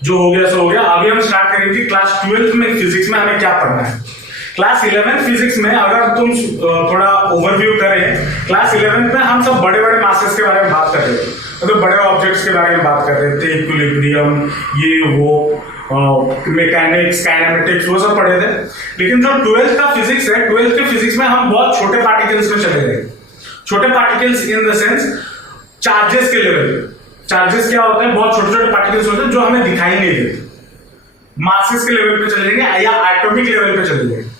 जो हो गया सो हो गया। अभी हम स्टार्ट करेंगे क्लास 12 में फिजिक्स में हमें क्या पढ़ना है। क्लास 11 फिजिक्स में अगर तुम थोड़ा ओवरव्यू करें, क्लास 11 में हम सब बड़े बड़े मासेस के बारे में बात कर रहे थे, मतलब बड़े ऑब्जेक्ट्स के बारे में बात कर रहे थे, इक्विलिब्रियम, ये वो मैकेनिक्स, काइनेमेटिक्स, वो सब पढ़े थे। लेकिन जो 12th का फिजिक्स है, 12th के फिजिक्स में हम बहुत छोटे पार्टिकल्स में चले गए। छोटे particles in the sense charges के लेवल पे। चार्जेस क्या होते हैं? बहुत छोटे छोटे पार्टिकल्स होते हैं जो हमें दिखाई नहीं देते। मासेस के लेवल पे चले जाएंगे या एटॉमिक लेवल पे चले जाएंगे।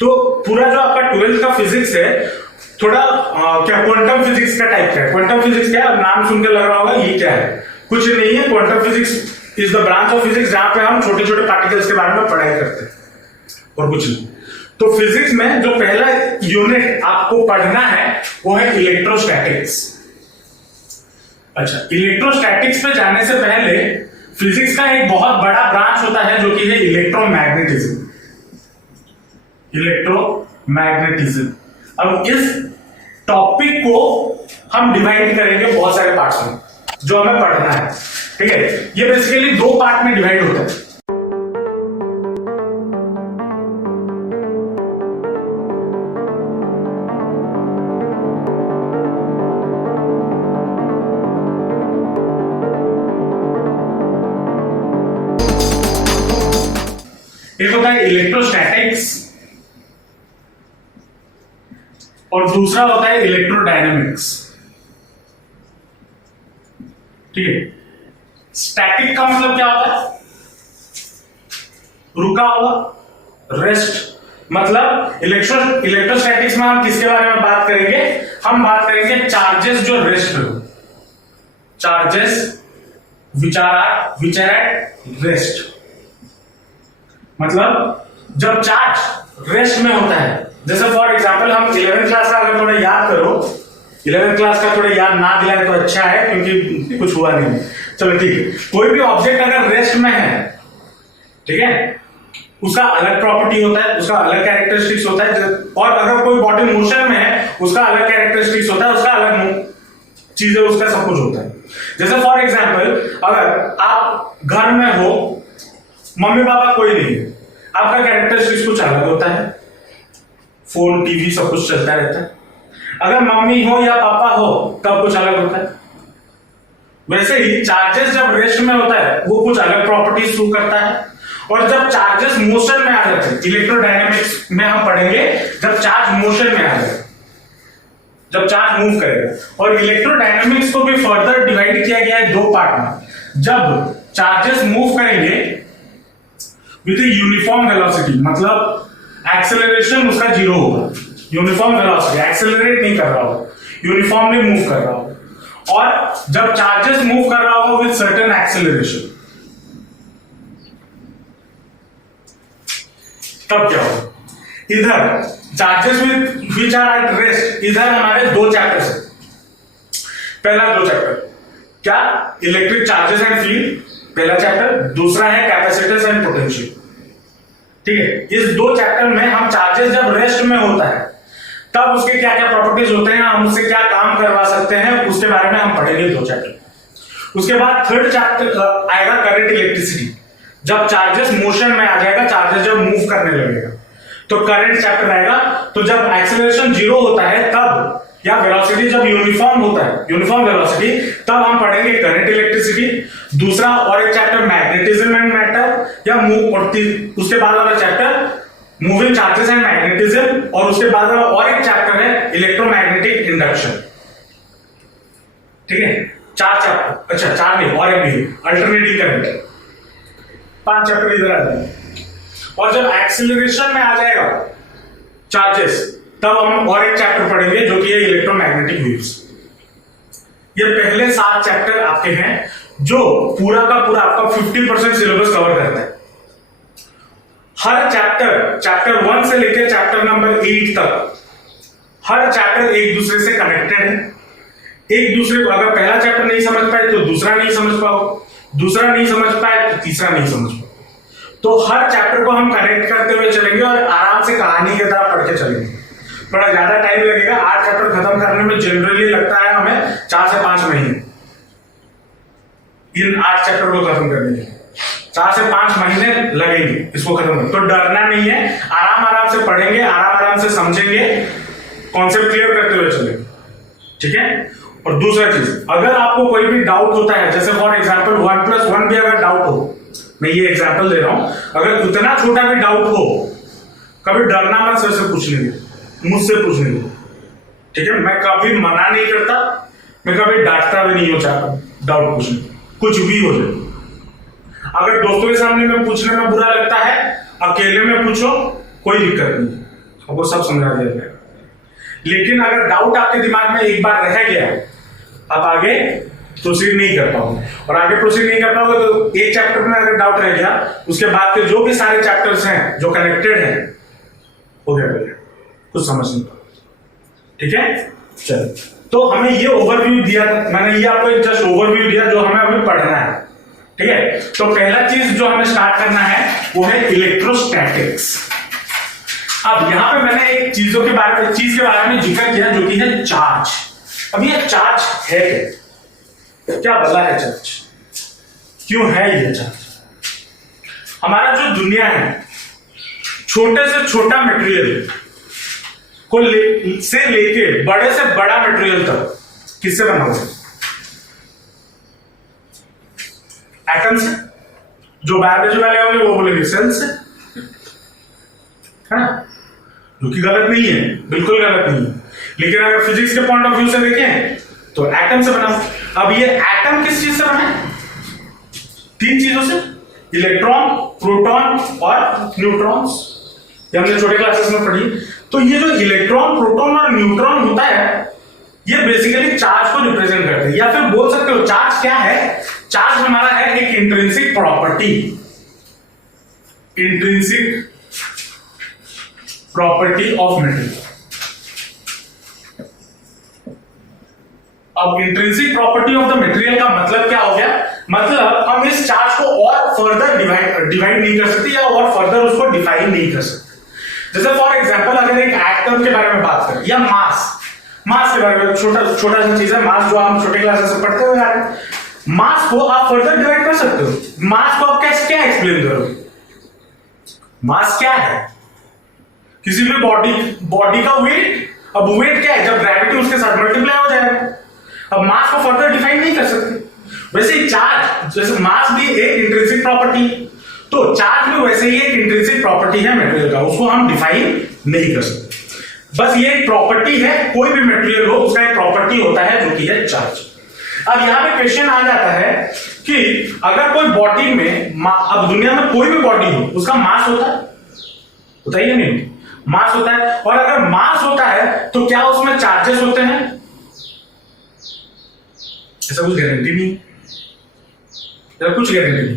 तो पूरा जो आपका 12th का फिजिक्स है थोड़ा क्या क्वांटम फिजिक्स का टाइप का है। क्वांटम फिजिक्स क्या है? नाम सुन के लग रहा होगा ये क्या है, कुछ नहीं है। Quantum physics is the branch of physics जहां पे हम छोटे छोटे पार्टिकल्स के बारे में पढ़ाई करते हैं और कुछ नहीं। तो फिजिक्स में जो पहला यूनिट आपको पढ़ना है वो है इलेक्ट्रोस्टैटिक्स। अच्छा, इलेक्ट्रोस्टैटिक्स पे जाने से पहले फिजिक्स का एक बहुत बड़ा ब्रांच होता है जो कि है इलेक्ट्रोमैग्नेटिज्म। इलेक्ट्रोमैग्नेटिज्म। अब इस टॉपिक को हम डिवाइड करेंगे बहुत सारे पार्ट्स में जो हमें पढ़ना है, ठीक है। ये बेसिकली दो पार्ट में डिवाइड होता है। एक होता है इलेक्ट्रोस्टैटिक्स और दूसरा होता है इलेक्ट्रोडायनेमिक्स, ठीक है। स्टैटिक का मतलब क्या होता है? रुका हुआ, रेस्ट। मतलब इलेक्ट्रोस्टैटिक्स में हम किसके बारे में बात करेंगे? हम बात करेंगे चार्जेस जो रेस्ट पे हो, charges which are at rest. मतलब जब चार्ज रेस्ट में होता है, जैसे फॉर एग्जांपल हम 11th क्लास का अगर थोड़ा याद करो, 11th क्लास का थोड़ा याद ना दिलाए तो अच्छा है क्योंकि कुछ हुआ नहीं। चलो ठीक है, कोई भी ऑब्जेक्ट अगर रेस्ट में है, ठीक है, उसका अलग प्रॉपर्टी होता है, उसका अलग कैरेक्टरिस्टिक्स होता है। और अगर कोई बॉडी मोशन में है उसका अलग कैरेक्टरिस्टिक्स होता है, उसका अलग चीजें, उसका सब कुछ होता है। जैसे फॉर एग्जांपल अगर आप घर में हो, मम्मी पापा कोई नहीं है, आपका कैरेक्टरिस्टिक्स कुछ अलग होता है, फोन टीवी सब कुछ चलता रहता है। अगर मम्मी हो या पापा हो तब कुछ अलग होता है। वैसे ही चार्जेस जब रेस्ट में होता है वो कुछ अलग प्रॉपर्टीज शो करता है, और जब चार्जेस मोशन में आ जाते हैं, इलेक्ट्रोडायनेमिक्स में हम पढ़ेंगे जब चार्ज मोशन में आ जाए, जब चार्ज मूव करेगा। और इलेक्ट्रोडायनेमिक्स को भी फर्दर डिवाइड किया गया है दो पार्ट में। जब चार्जेस मूव करेंगे विथ यूनिफॉर्म वेलोसिटी, मतलब एक्सेलरेशन उसका जीरो होगा, यूनिफॉर्म वेलोसिटी, एक्सेलरेट नहीं कर रहा होगा, यूनिफॉर्मली मूव कर रहा होगा। और जब चार्जेस मूव कर रहा होगा विथ सर्टेन एक्सेलरेशन, तब क्या होगा? इधर charges which are at rest, इधर हमारे दो चैप्टर्स है। पहला दो चैप्टर क्या? इलेक्ट्रिक चार्जेस एंड फील्ड, पहला चैप्टर। दूसरा है कैपेसिटेंस एंड पोटेंशियल, ठीक है। इस दो चैप्टर में हम चार्जेस जब रेस्ट में होता है तब उसके क्या क्या प्रॉपर्टीज होते हैं, हम उससे क्या काम करवा सकते हैं, उसके बारे में हम पढ़ेंगे दो चैप्टर। उसके बाद थर्ड चैप्टर आएगा करंट इलेक्ट्रिसिटी। जब चार्जेस मोशन में आ जाएगा, चार्जेस जब मूव करने लगेगा तो करंट चैप्टर आएगा। तो जब एक्सेलरेशन जीरो होता है तब, या वेलोसिटी जब यूनिफॉर्म होता है, यूनिफॉर्म वेलोसिटी, तब हम पढ़ेंगे करंट इलेक्ट्रिसिटी। दूसरा और एक चैप्टर मैग्नेटिज्म एंड मैटर, या उसके बाद वाला chapter moving charges and magnetism, और उसके बाद वाला और एक चैप्टर है इलेक्ट्रोमैग्नेटिक इंडक्शन, ठीक है। चार चैप्टर, अच्छा चार नहीं, और एक भी, अल्टरनेटिंग करंट, 5 चैप्टर इधर आ जाएंगे। और जब एक्सेलरेशन में आ जाएगा चार्जेस, तब हम और एक चैप्टर पढ़ेंगे जो कि है इलेक्ट्रोमैग्नेटिक वेव्स। ये पहले 7 चैप्टर आपके हैं जो पूरा का पूरा आपका 50% सिलेबस कवर करता है। हर चैप्टर 1 से लेकर चैप्टर नंबर 8 तक, हर चैप्टर एक दूसरे से कनेक्टेड है। एक दूसरे को अगर पहला चैप्टर नहीं समझ पाए तो दूसरा नहीं समझ पाओ, दूसरा नहीं समझ पाए तो तीसरा नहीं समझ पाओ। तो हर चैप्टर को हम कनेक्ट करते हुए चलेंगे और आराम से कहानी की तरह पढ़ के चलेंगे। थोड़ा ज्यादा टाइम लगेगा, 8 चैप्टर खत्म करने में जनरली लगता है हमें 4 से 5 महीने इन 8 चैप्टर को खत्म करने के लिए। 4 से 5 महीने लगेंगे इसको खत्म करने। तो डरना नहीं है, आराम आराम से पढ़ेंगे, आराम आराम से समझेंगे, कॉन्सेप्ट क्लियर करते हुए चलेंगे, ठीक है। और दूसरा चीज, अगर आपको कोई भी डाउट होता है, जैसे फॉर एग्जाम्पल 1+1 भी अगर डाउट हो, मैं ये एग्जाम्पल दे रहा हूं, अगर उतना छोटा भी डाउट हो, कभी डरना मत, सर से पूछ लेंगे, मुझसे पूछ लेंगे, ठीक है। मैं कभी मना नहीं करता, मैं कभी डांटता भी नहीं हो डाउट पूछने, कुछ भी हो जाए। अगर दोस्तों के सामने में पूछने में बुरा लगता है, अकेले में पूछो, कोई दिक्कत नहीं, आपको सब समझा दिया गया। लेकिन अगर डाउट आपके दिमाग में एक बार रह गया, आप आगे प्रोसीड नहीं कर पाओगे, और आगे प्रोसीड नहीं कर पाओगे तो एक चैप्टर में अगर डाउट रह गया, उसके बाद के जो भी सारे चैप्टर्स हैं जो कनेक्टेड हैं, हो गया कुछ समझ नहीं पाओगे, ठीक है। चलो, तो हमें ये ओवरव्यू दिया, मैंने ये आपको एक जस्ट ओवरव्यू दिया जो हमें अभी पढ़ना है, ठीक है। तो पहला चीज जो हमें स्टार्ट करना है वो है इलेक्ट्रोस्टैटिक्स। अब यहां पे मैंने एक चीज के बारे में जिक्र किया जो कि है चार्ज। अब ये चार्ज है क्या भला है चार्ज, क्यों है ये चार्ज? हमारा जो दुनिया है, छोटे से छोटा मटेरियल को से लेके बड़े से बड़ा मटेरियल तक किससे बना हुआ है? एटम से। जो बायोलॉजी वाले होंगे वो बोलेंगे सेल से, है ना, जो कि गलत नहीं है, बिल्कुल गलत नहीं है। लेकिन अगर फिजिक्स के पॉइंट ऑफ व्यू से देखें तो एटम से बना। अब ये एटम किस चीज से बना है? 3 चीजों से, इलेक्ट्रॉन, प्रोटॉन और न्यूट्रॉन्स। ये हमने छोटे क्लासेस में पढ़ी। तो ये जो इलेक्ट्रॉन, प्रोटॉन और न्यूट्रॉन होता है, ये बेसिकली चार्ज को रिप्रेजेंट करते हैं, या फिर बोल सकते हो चार्ज क्या है? चार्ज हमारा है एक intrinsic property, intrinsic property of material. अब intrinsic property of the material का मतलब क्या हो गया? मतलब हम इस चार्ज को और फर्दर डिवाइड नहीं कर सकते, या और फर्दर उसको डिफाइन नहीं कर सकते। जैसे फॉर एग्जांपल अगर एक एटम के बारे में बात करें, या मास के बारे में, छोटा सा चीज है मास, जो हम छोटे क्लासेस में पढ़ते हुए आ रहे हैं। मास को आप फर्दर डिवाइड कर सकते हो। मास को आप कैसे क्या एक्सप्लेन करोगे? मास क्या है? किसी भी बॉडी का वेट। अब वेट क्या है? जब ग्रेविटी उसके साथ मल्टीप्लाई हो जाएगा। अब मास को फर्दर डिफाइन नहीं कर सकते। वैसे चार्ज, जैसे मास भी एक इंट्रिंसिक प्रॉपर्टी, तो चार्ज भी वैसे ही एक इंट्रिंसिक प्रॉपर्टी है मटेरियल का, उसको हम डिफाइन नहीं कर सकते। बस ये एक प्रॉपर्टी है, कोई भी मटेरियल हो उसका एक प्रॉपर्टी होता है जो कि है चार्ज। अब यहां पे क्वेश्चन आ जाता है कि अगर कोई बॉडी में, अब दुनिया में कोई भी बॉडी हो, उसका मास होता है या नहीं? मास होता है। और अगर मास होता है तो क्या उसमें चार्जेस होते हैं? ऐसा कुछ गारंटी नहीं, कुछ गारंटी नहीं,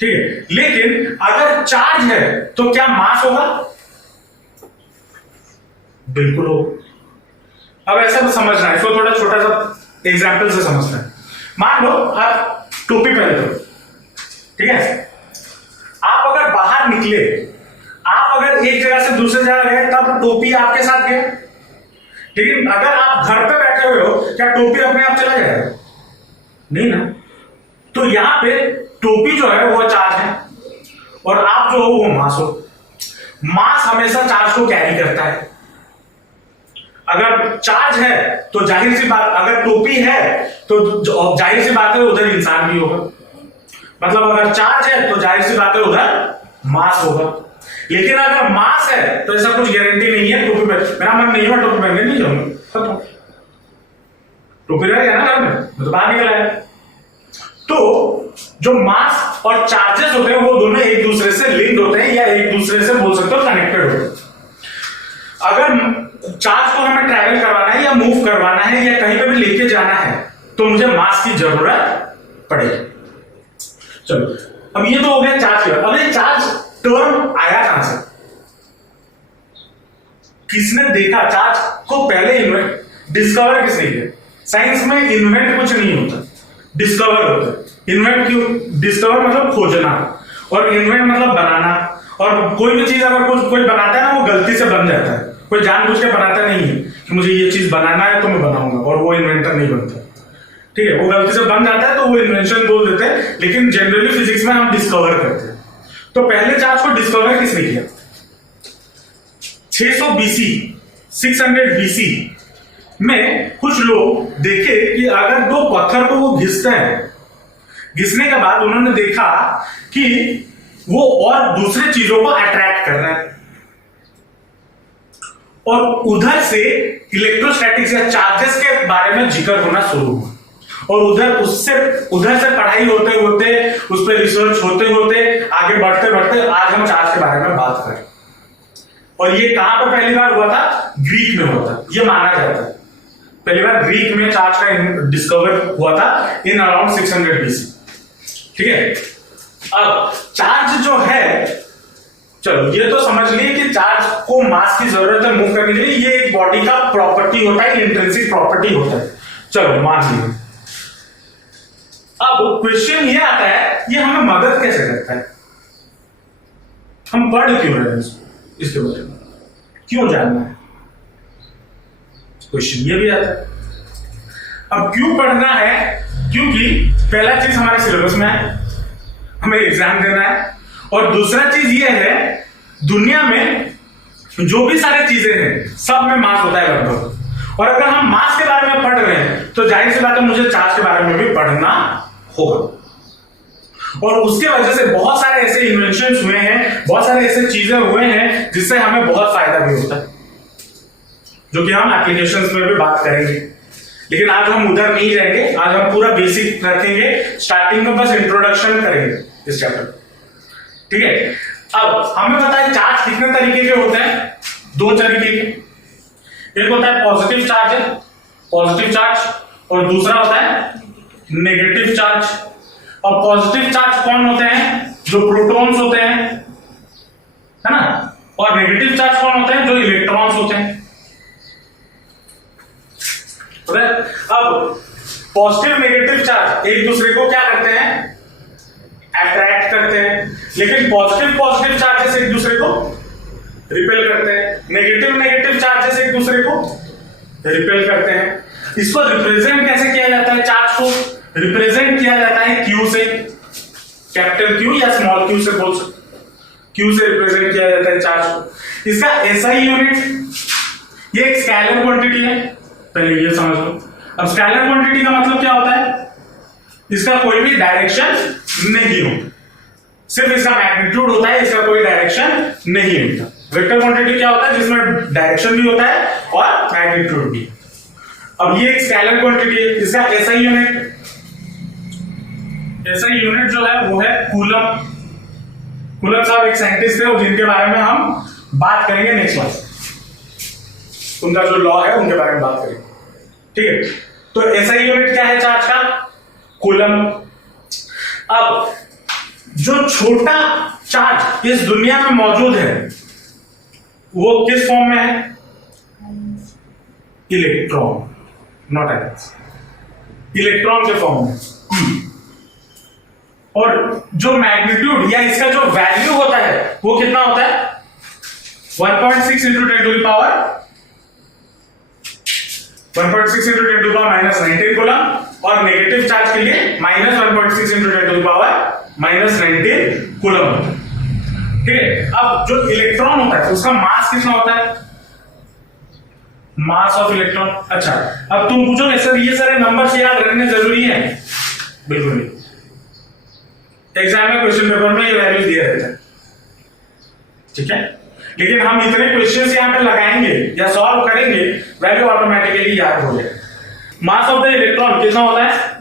ठीक है। लेकिन अगर चार्ज है तो क्या मास होगा? बिल्कुल हो। अब ऐसा तो समझना है, इसको थोड़ा छोटा सा एग्जाम्पल से समझना है। मान लो आप टोपी पहनते हो, ठीक है। आप अगर बाहर निकले, आप अगर एक जगह से दूसरी जगह गए, तब टोपी आपके साथ गए। लेकिन अगर आप घर पे बैठे हुए हो, क्या टोपी अपने आप चला जाएगा? नहीं ना। तो यहां पे टोपी जो है वो चार्ज है, और आप जो हो वो मास हो। मास हमेशा चार्ज को कैरी करता है। अगर चार्ज है तो जाहिर सी बात, अगर टोपी है तो जाहिर सी बात है उधर इंसान भी होगा। मतलब अगर चार्ज है तो जाहिर सी बात है उधर मास होगा। लेकिन अगर मास है तो ऐसा कुछ गारंटी नहीं है टोपी पे। मेरा मन नहीं है टोपी पहनने नहीं जाऊंगा, टोपी रहेगा ना घर में, मैं तो बाहर निकल आया। तो जो मास और चार्जेस होते हैं वो दोनों एक दूसरे से लिंक्ड होते हैं, या एक दूसरे से बोल सकते हो कनेक्टेड होते हैं। अगर चार्ज को हमें ट्रैवल करवाना है, या मूव करवाना है, या कहीं पे भी लेके जाना है, तो मुझे मास की जरूरत पड़ेगी। चलो, अब ये तो हो गया चार्ज। अब ये चार्ज टर्म आया कहां से? किसने देखा चार्ज को? पहले डिस्कवर किसने किया? साइंस में इन्वेंट कुछ नहीं होता, डिस्कवर होता है। इन्वेंट क्यों? डिस्कवर मतलब खोजना, और इन्वेंट मतलब बनाना। और कोई भी चीज अगर कोई बनाता है ना, वो गलती से बन जाता है। कोई जानबूझ के बनाता नहीं है कि मुझे ये चीज बनाना है तो मैं बनाऊंगा, और वो इन्वेंटर नहीं बनता। ठीक है, वो गलती से बन जाता है तो वो इन्वेंशन बोल देते हैं, लेकिन जनरली फिजिक्स में हम डिस्कवर करते हैं। तो पहले चार्ज को डिस्कवर किसने किया? 600 बीसी 600 बीसी में कुछ लोग देखे कि अगर दो पत्थर को वो घिसते हैं, घिसने के बाद उन्होंने देखा कि वो और दूसरे चीजों को अट्रैक्ट कर रहा है, और उधर से इलेक्ट्रोस्टैटिक्स या चार्जेस के बारे में जिक्र होना शुरू हुआ, और उधर से पढ़ाई होते होते, उस पर रिसर्च होते होते, आगे बढ़ते बढ़ते आज हम चार्ज के बारे में बात करें। और ये कहां पर पहली बार हुआ था? ग्रीक में हुआ था, ये माना जाता है। पहली बार ग्रीक में चार्ज का डिस्कवर हुआ था इन अराउंड 600 बीसी। ठीक है, अब चार्ज जो है, चलो ये तो समझ लिए कि चार्ज को मास की जरूरत है मूव करने के लिए, ये एक बॉडी का प्रॉपर्टी होता है, इंट्रिंसिक प्रॉपर्टी होता है। चलो मान लीजिए, अब क्वेश्चन ये आता है, ये हमें मदद कैसे करता है? हम पढ़ क्यों रहे हैं इसके बारे में, क्यों जानना है? क्वेश्चन ये भी आता है। अब क्यों पढ़ना है? क्योंकि पहला चीज हमारे सिलेबस में है, हमें एग्जाम देना है, और दूसरा चीज ये है, दुनिया में जो भी सारी चीजें हैं सब में मास होता है लगभग, और अगर हम मास के बारे में पढ़ रहे हैं तो जाहिर सी बात है मुझे चार्ज के बारे में भी पढ़ना होगा। और उसके वजह से बहुत सारे ऐसे इन्वेंशंस हुए हैं, बहुत सारे ऐसे चीजें हुए हैं जिससे हमें बहुत फायदा भी होता है, जो कि हम एप्लीकेशंस में भी बात करेंगे। लेकिन आज हम उधर नहीं जाएंगे, आज हम पूरा बेसिक रखेंगे, स्टार्टिंग में बस इंट्रोडक्शन करेंगे इस चैप्टर। ठीक है, अब हमें पता है चार्ज कितने तरीके के होते हैं? दो तरीके के, एक होता है पॉजिटिव चार्ज, और दूसरा होता है नेगेटिव चार्ज। और पॉजिटिव चार्ज कौन होते हैं? जो प्रोटॉन्स होते हैं, है ना, और नेगेटिव चार्ज कौन होते हैं? जो इलेक्ट्रॉन्स होते हैं। अब पॉजिटिव नेगेटिव चार्ज एक दूसरे को क्या करते हैं? अट्रैक्ट करते हैं, लेकिन पॉजिटिव चार्जेस एक दूसरे को रिपेल करते हैं, नेगेटिव चार्जेस एक दूसरे को रिपेल करते हैं। इसको रिप्रेजेंट कैसे किया जाता है? चार्ज को रिप्रेजेंट किया जाता है क्यू से, कैपिटल क्यू या स्मॉल क्यू से बोल सकते, क्यू से रिप्रेजेंट किया जाता है चार्ज को। इसका एसआई यूनिट, ये एक स्केलर क्वांटिटी है, पहले ये समझ लो। अब स्केलर क्वांटिटी का मतलब क्या होता है? इसका कोई भी डायरेक्शन नहीं होता, सिर्फ इसका मैग्नीट्यूड होता है, इसका कोई डायरेक्शन नहीं होता। वेक्टर क्वांटिटी क्या होता है? जिसमें डायरेक्शन भी होता है और मैग्नीट्यूड भी। अब ये एक स्केलर क्वांटिटी है, इसका एसआई यूनिट जो है वो है कूलम। कूलम साहब एक साइंटिस्ट है, जिनके बारे में हम बात करेंगे नेक्स्ट क्लास, उनका जो लॉ है उनके बारे में बात करेंगे। ठीक है, तो एसआई यूनिट क्या है चार्ज का? कूलम। अब जो छोटा चार्ज इस दुनिया में मौजूद है वो किस फॉर्म में है? इलेक्ट्रॉन, नॉट आयंस, इलेक्ट्रॉन के फॉर्म में। और जो मैग्नीट्यूड या इसका जो वैल्यू होता है वो कितना होता है? 1.6 into 10 to the power 1.6 into 10 to the power minus 19 coulomb, और नेगेटिव चार्ज के लिए minus 1.6 into 10 to the power minus 19 coulomb. ठीक है, अब जो इलेक्ट्रॉन होता है उसका मास कितना होता है? Mass of electron. अच्छा, अब तुम पूछोगे सर ये सारे नंबर्स याद रखने जरूरी है? बिल्कुल नहीं, एग्जाम में क्वेश्चन पेपर में ये वैल्यू दिया रहता है। ठीक है, लेकिन हम इतने क्वेश्चंस यहां पे लगाएंगे या सॉल्व करेंगे, वैल्यू ऑटोमेटिकली याद हो जाएगा। मास ऑफ द इलेक्ट्रॉन कितना होता है?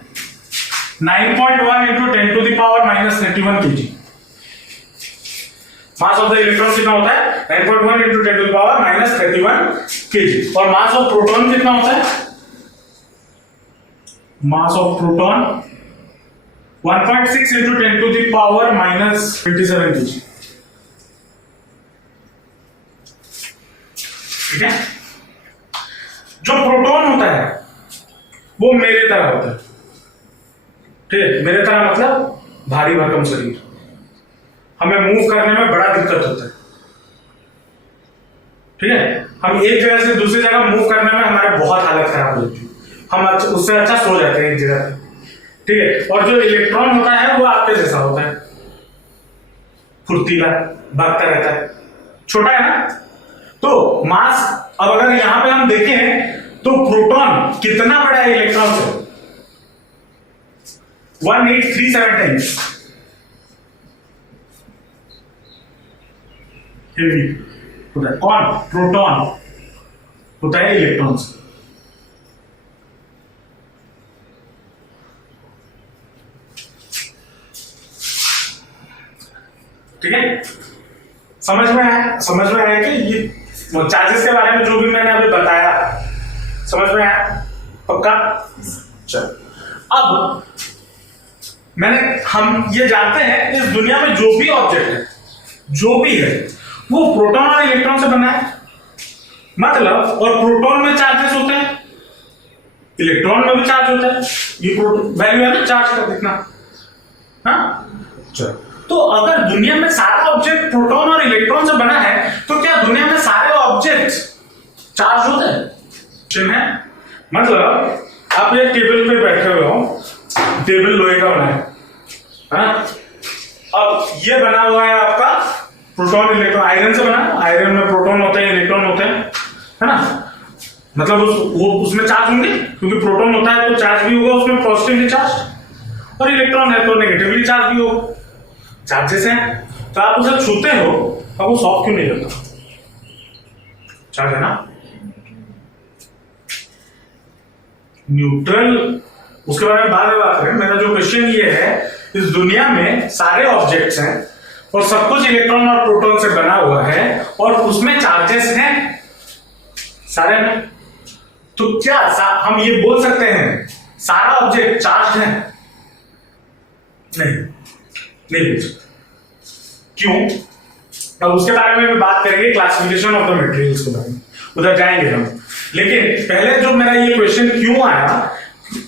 9.1 into 10 to the power minus 31 kg। Mass of the electron कितना होता है? 9.1 into 10 to the power minus 31 kg। और मास ऑफ प्रोटॉन कितना होता है? Mass of proton 1.6 into 10 to the power minus 27 kg। ठीक है, जो प्रोटॉन होता है वो मेरे तरह होता है। ठीक है, मेरे तरह मतलब भारी भरकम शरीर, हमें मूव करने में बड़ा दिक्कत होता है। ठीक है, हम एक जगह से दूसरी जगह मूव करने में हमारे बहुत हालत खराब हो जाती है, हम उससे अच्छा सो जाते हैं एक जगह पे, ठीक है। और जो इलेक्ट्रॉन होता है वो आपके जैसा होता है, फुर्तीला, भागता रहता है, छोटा है ना। तो मास, अब अगर यहां पे हम देखें तो प्रोटॉन कितना बड़ा है इलेक्ट्रॉन से, 1837 टाइम्स हेवी होता है। कौन? प्रोटॉन होता है इलेक्ट्रॉन से। ठीक है, समझ में आया? समझ में आया कि ये चार्जेस के बारे में जो भी मैंने अभी बताया, समझ में आया? पक्का? चल, अब हम ये जानते हैं इस दुनिया में जो भी ऑब्जेक्ट है, जो भी है, वो प्रोटॉन और इलेक्ट्रॉन से बना है। मतलब, और प्रोटॉन में चार्जेस होते हैं, इलेक्ट्रॉन में भी चार्ज होता है। ये वैल्यू है ना चार्ज का, दिखना। हाँ, चलो, तो अगर दुनिया में सारा ऑब्जेक्ट प्रोटॉन और इलेक्ट्रॉन से बना है, तो क्या दुनिया में सारे ऑब्जेक्ट चार्ज होते हैं? चिन्ह है, मतलब आप एक टेबल पे बैठे हुए हो, टेबल लोहे का बना है, हाँ? अब ये बना हुआ है आपका प्रोटॉन इलेक्ट्रॉन, आयरन से बना है। आयरन में प्रोटॉन होते हैं, इलेक्ट्रॉन होते हैं, है ना। मतलब उसमें चार्ज होंगे, क्योंकि प्रोटॉन होता है तो चार्ज भी होगा उसमें, पॉजिटिवली चार्ज, और इलेक्ट्रॉन है तो नेगेटिवली चार्ज भी होगा। चार्जेस हैं, तो आप उसे छूते हो, अब वो सॉफ्ट क्यों नहीं रहता? चार्ज है ना। न्यूट्रल, उसके बारे में बाद में बात करें। मेरा जो क्वेश्चन ये है, इस दुनिया में सारे ऑब्जेक्ट्स हैं और सब कुछ इलेक्ट्रॉन और प्रोटॉन से बना हुआ है और उसमें चार्जेस हैं सारे में, तो क्या हम ये बोल सकते हैं सारा ऑब्जेक्ट चार्ज है? नहीं, नहीं बोल सकते। क्यों? अब उसके बारे में भी बात करेंगे, क्लासिफिकेशन ऑफ द मटेरियल्स के बारे में, उधर जाएंगे हम। लेकिन पहले जो मेरा ये क्वेश्चन क्यों आया,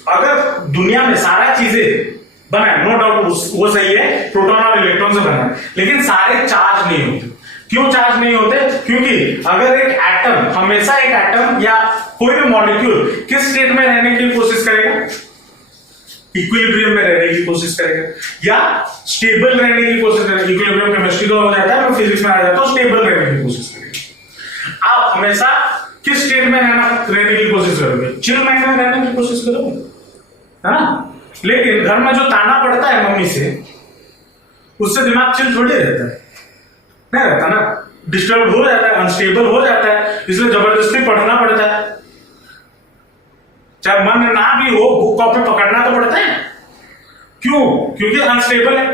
अगर दुनिया में सारा चीजें बना है, नो डाउट वो सही है, प्रोटॉन और इलेक्ट्रॉन से बना है, लेकिन सारे चार्ज नहीं होते। क्यों चार्ज नहीं होते? क्योंकि अगर एक एटम, हमेशा एक एटम या कोई भी मॉलिक्यूल किस स्टेट में रहने की कोशिश करेगा? इक्विलिब्रियम में रहने की कोशिश करेगा या स्टेबल रहने की कोशिश करेगा। इक्विलिब्रियम केमिस्ट्री का हो जाता है, मैं फिजिक्स में आ जाता हूं, स्टेबल रहने की कोशिश करेगा। आप हमेशा किस स्टेट में रहने की कोशिश करोगे? चिल माइंड में रहने की कोशिश करोगे, है ना। लेकिन घर में जो ताना पड़ता है मम्मी से, उससे दिमाग चिल थोड़ी रहता है, नहीं रहता ना, डिस्टर्ब हो जाता है, अनस्टेबल हो जाता है, इसलिए जबरदस्ती पढ़ना पड़ता है। चाहे मन ना भी हो, बुक कॉपी पकड़ना तो पड़ता है। क्यों? क्योंकि अनस्टेबल है।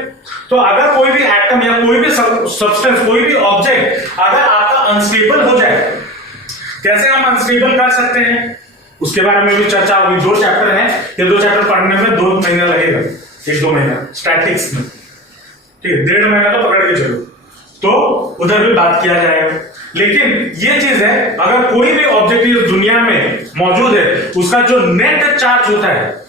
तो अगर कोई भी एटम या कोई भी सब्सटेंस, कोई भी ऑब्जेक्ट अगर आपका अनस्टेबल हो जाए, कैसे हम अनस्टेबल कर सकते हैं उसके बारे में भी चर्चा होगी। 2 चैप्टर हैं, ये 2 चैप्टर पढ़ने में 2 महीना लगेगा, 1-2 महीना स्टैटिक्स में, ठीक है, 1.5 महीना तो पकड़ के चलो, तो उधर भी बात किया जाएगा। लेकिन ये चीज है, अगर कोई भी ऑब्जेक्ट इस दुनिया में मौजूद है, उसका जो नेट चार्ज होता है,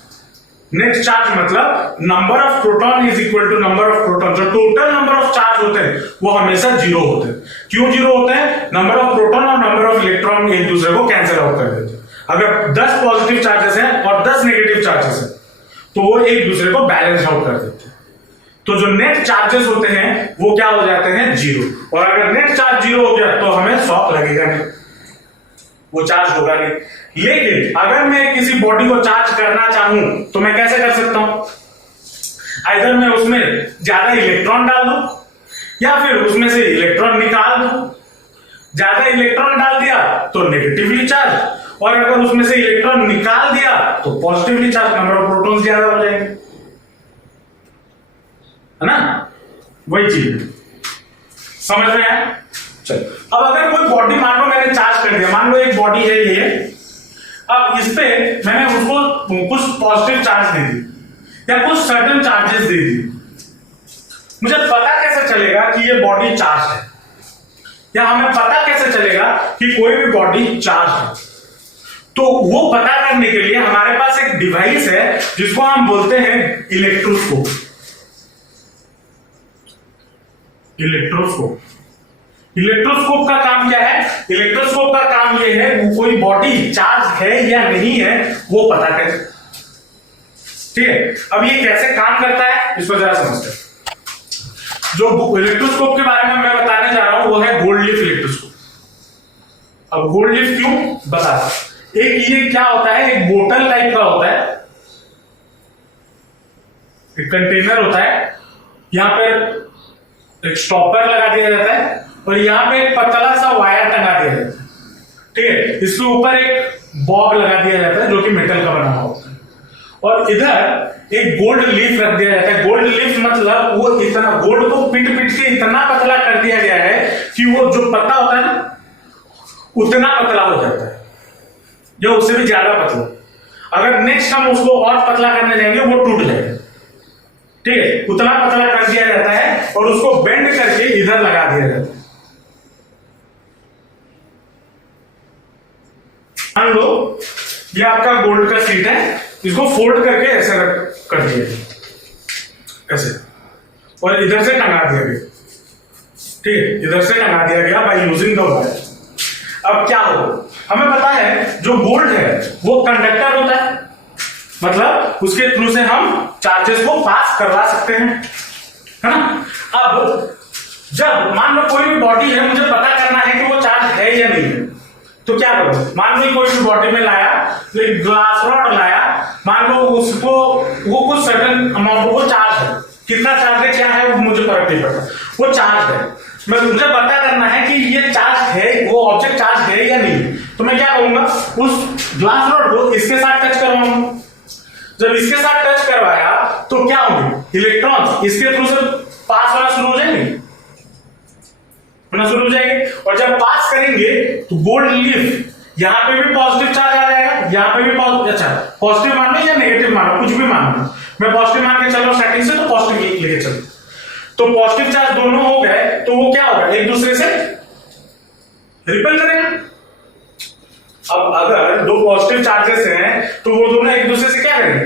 नेट चार्ज मतलब number of proton is equal to number of proton, जो टोटल नंबर ऑफ चार्ज होते हैं वो हमेशा 0 होते हैं। क्यों 0 होते हैं? नंबर ऑफ प्रोटॉन और नंबर ऑफ इलेक्ट्रॉन एक दूसरे को कैंसिल आउट कर देते हैं। अगर 10 पॉजिटिव चार्जेस हैं और 10 नेगेटिव चार्जेस हैं, तो वो एक दूसरे को बैलेंस आउट कर देते हैं। तो जो नेट चार्जेस होते हैं वो क्या हो जाते हैं? 0। और अगर नेट चार्ज 0 हो गया तो हमें शॉक लगेगा नहीं, वो चार्ज होगा नहीं। लेकिन अगर मैं किसी बॉडी को चार्ज करना चाहूं तो मैं कैसे कर सकता हूं? आइदर मैं उसमें ज्यादा इलेक्ट्रॉन डाल दूं या फिर उसमें से इलेक्ट्रॉन निकाल दूं। ज्यादा इलेक्ट्रॉन डाल दिया तो नेगेटिवली चार्ज, और अगर उसमें से इलेक्ट्रॉन निकाल दिया तो positively charge, number of protons ज्यादा हो जाएंगे, है ना। वही चीज समझ में आया? चल, अब अगर कोई बॉडी, मान लो मैंने चार्ज कर दिया, मान लो एक बॉडी है ये, अब इस पे मैंने उसको कुछ पॉजिटिव चार्ज दे दी या कुछ सर्टेन चार्जेस दे दी, मुझे पता कैसे चलेगा कि ये बॉडी चार्ज है? या हमें पता कैसे चलेगा कि कोई भी बॉडी चार्ज है? तो वो पता करने के लिए हमारे पास एक डिवाइस है जिसको हम बोलते हैं इलेक्ट्रोस्कोप। इलेक्ट्रोस्कोप इलेक्ट्रोस्कोप का काम क्या है? इलेक्ट्रोस्कोप का काम ये है कोई बॉडी चार्ज है या नहीं है वो पता करे। ठीक है, अब ये कैसे काम करता है इसको जरा समझते हैं। जो इलेक्ट्रोस्कोप के बारे में मैं बताने जा रहा हूं वो है गोल्ड लीफ इलेक्ट्रोस्कोप। अब गोल्ड लीफ क्यों बता, एक ये क्या होता है, एक बोतल टाइप का होता है, एक कंटेनर होता है, यहां पर एक स्टॉपर लगा दिया जाता है और यहां पे एक पतला सा वायर टंगा दिया जाता है। ठीक है, इसके ऊपर एक बॉब लगा दिया जाता है जो कि मेटल का बना हुआ होता है और इधर एक गोल्ड लीफ रख दिया जाता है। गोल्ड लीफ मतलब वो इतना गोल्ड को पीट पीट के इतना पतला कर दिया गया है कि वो जो पत्ता होता है ना उतना पतला हो जाता है या उससे भी ज्यादा पतला। अगर नेक्स्ट हम उसको और पतला करने जाएंगे वो टूट जाएगा। ठीक है, उतना पतला कर दिया जाता है और उसको बेंड करके इधर लगा दिया जाता है। मान लो ये आपका गोल्ड का सीट है, इसको फोल्ड करके ऐसे कर दिया ऐसे और इधर से टंगा दिया गया। ठीक है, इधर से टंगा दिया गया बाय यूजिंग द वायर। अब क्या होगा, हमें पता है जो गोल्ड है वो कंडक्टर होता है, मतलब उसके थ्रू से हम चार्जेस को पास करवा सकते हैं, है ना। अब जब मान लो कोई भी बॉडी है, मुझे पता करना है कि वो चार्ज है या नहीं है, तो क्या करो, मान लो कोई भी बॉडी में लाया, तो एक ग्लास रॉड लाया, मान लो उसको वो कुछ सर्टेन अमाउंट वो चार्ज है, कितना चार्ज है क्या है वो मुझे फर्क नहीं पड़ता, वो चार्ज है। मैं मुझे पता करना है कि ये चार्ज है, वो ऑब्जेक्ट चार्ज है या नहीं, तो मैं क्या करूंगा, उस ग्लास रॉड को इसके साथ टच करवाऊंगा। जब इसके साथ टच करवाया तो क्या होंगे, इलेक्ट्रॉन इसके थ्रू से पास होना शुरू हो जाएंगे, शुरू हो जाएंगे और जब पास करेंगे तो गोल्ड लीफ यहां पे भी पॉजिटिव चार्ज आ जाएगा, यहां पे भी पॉजिटिव। अच्छा, पॉजिटिव मानो या नेगेटिव मानो, कुछ भी मानो, मैं पॉजिटिव मान के चलो स्टार्टिंग से, तो पॉजिटिव लेके चलो, तो पॉजिटिव चार्ज दोनों हो गए तो वो क्या होगा, एक दूसरे से रिपेल करेगा। अब अगर दो पॉजिटिव चार्जेस हैं तो वो दोनों एक दूसरे से क्या करेंगे,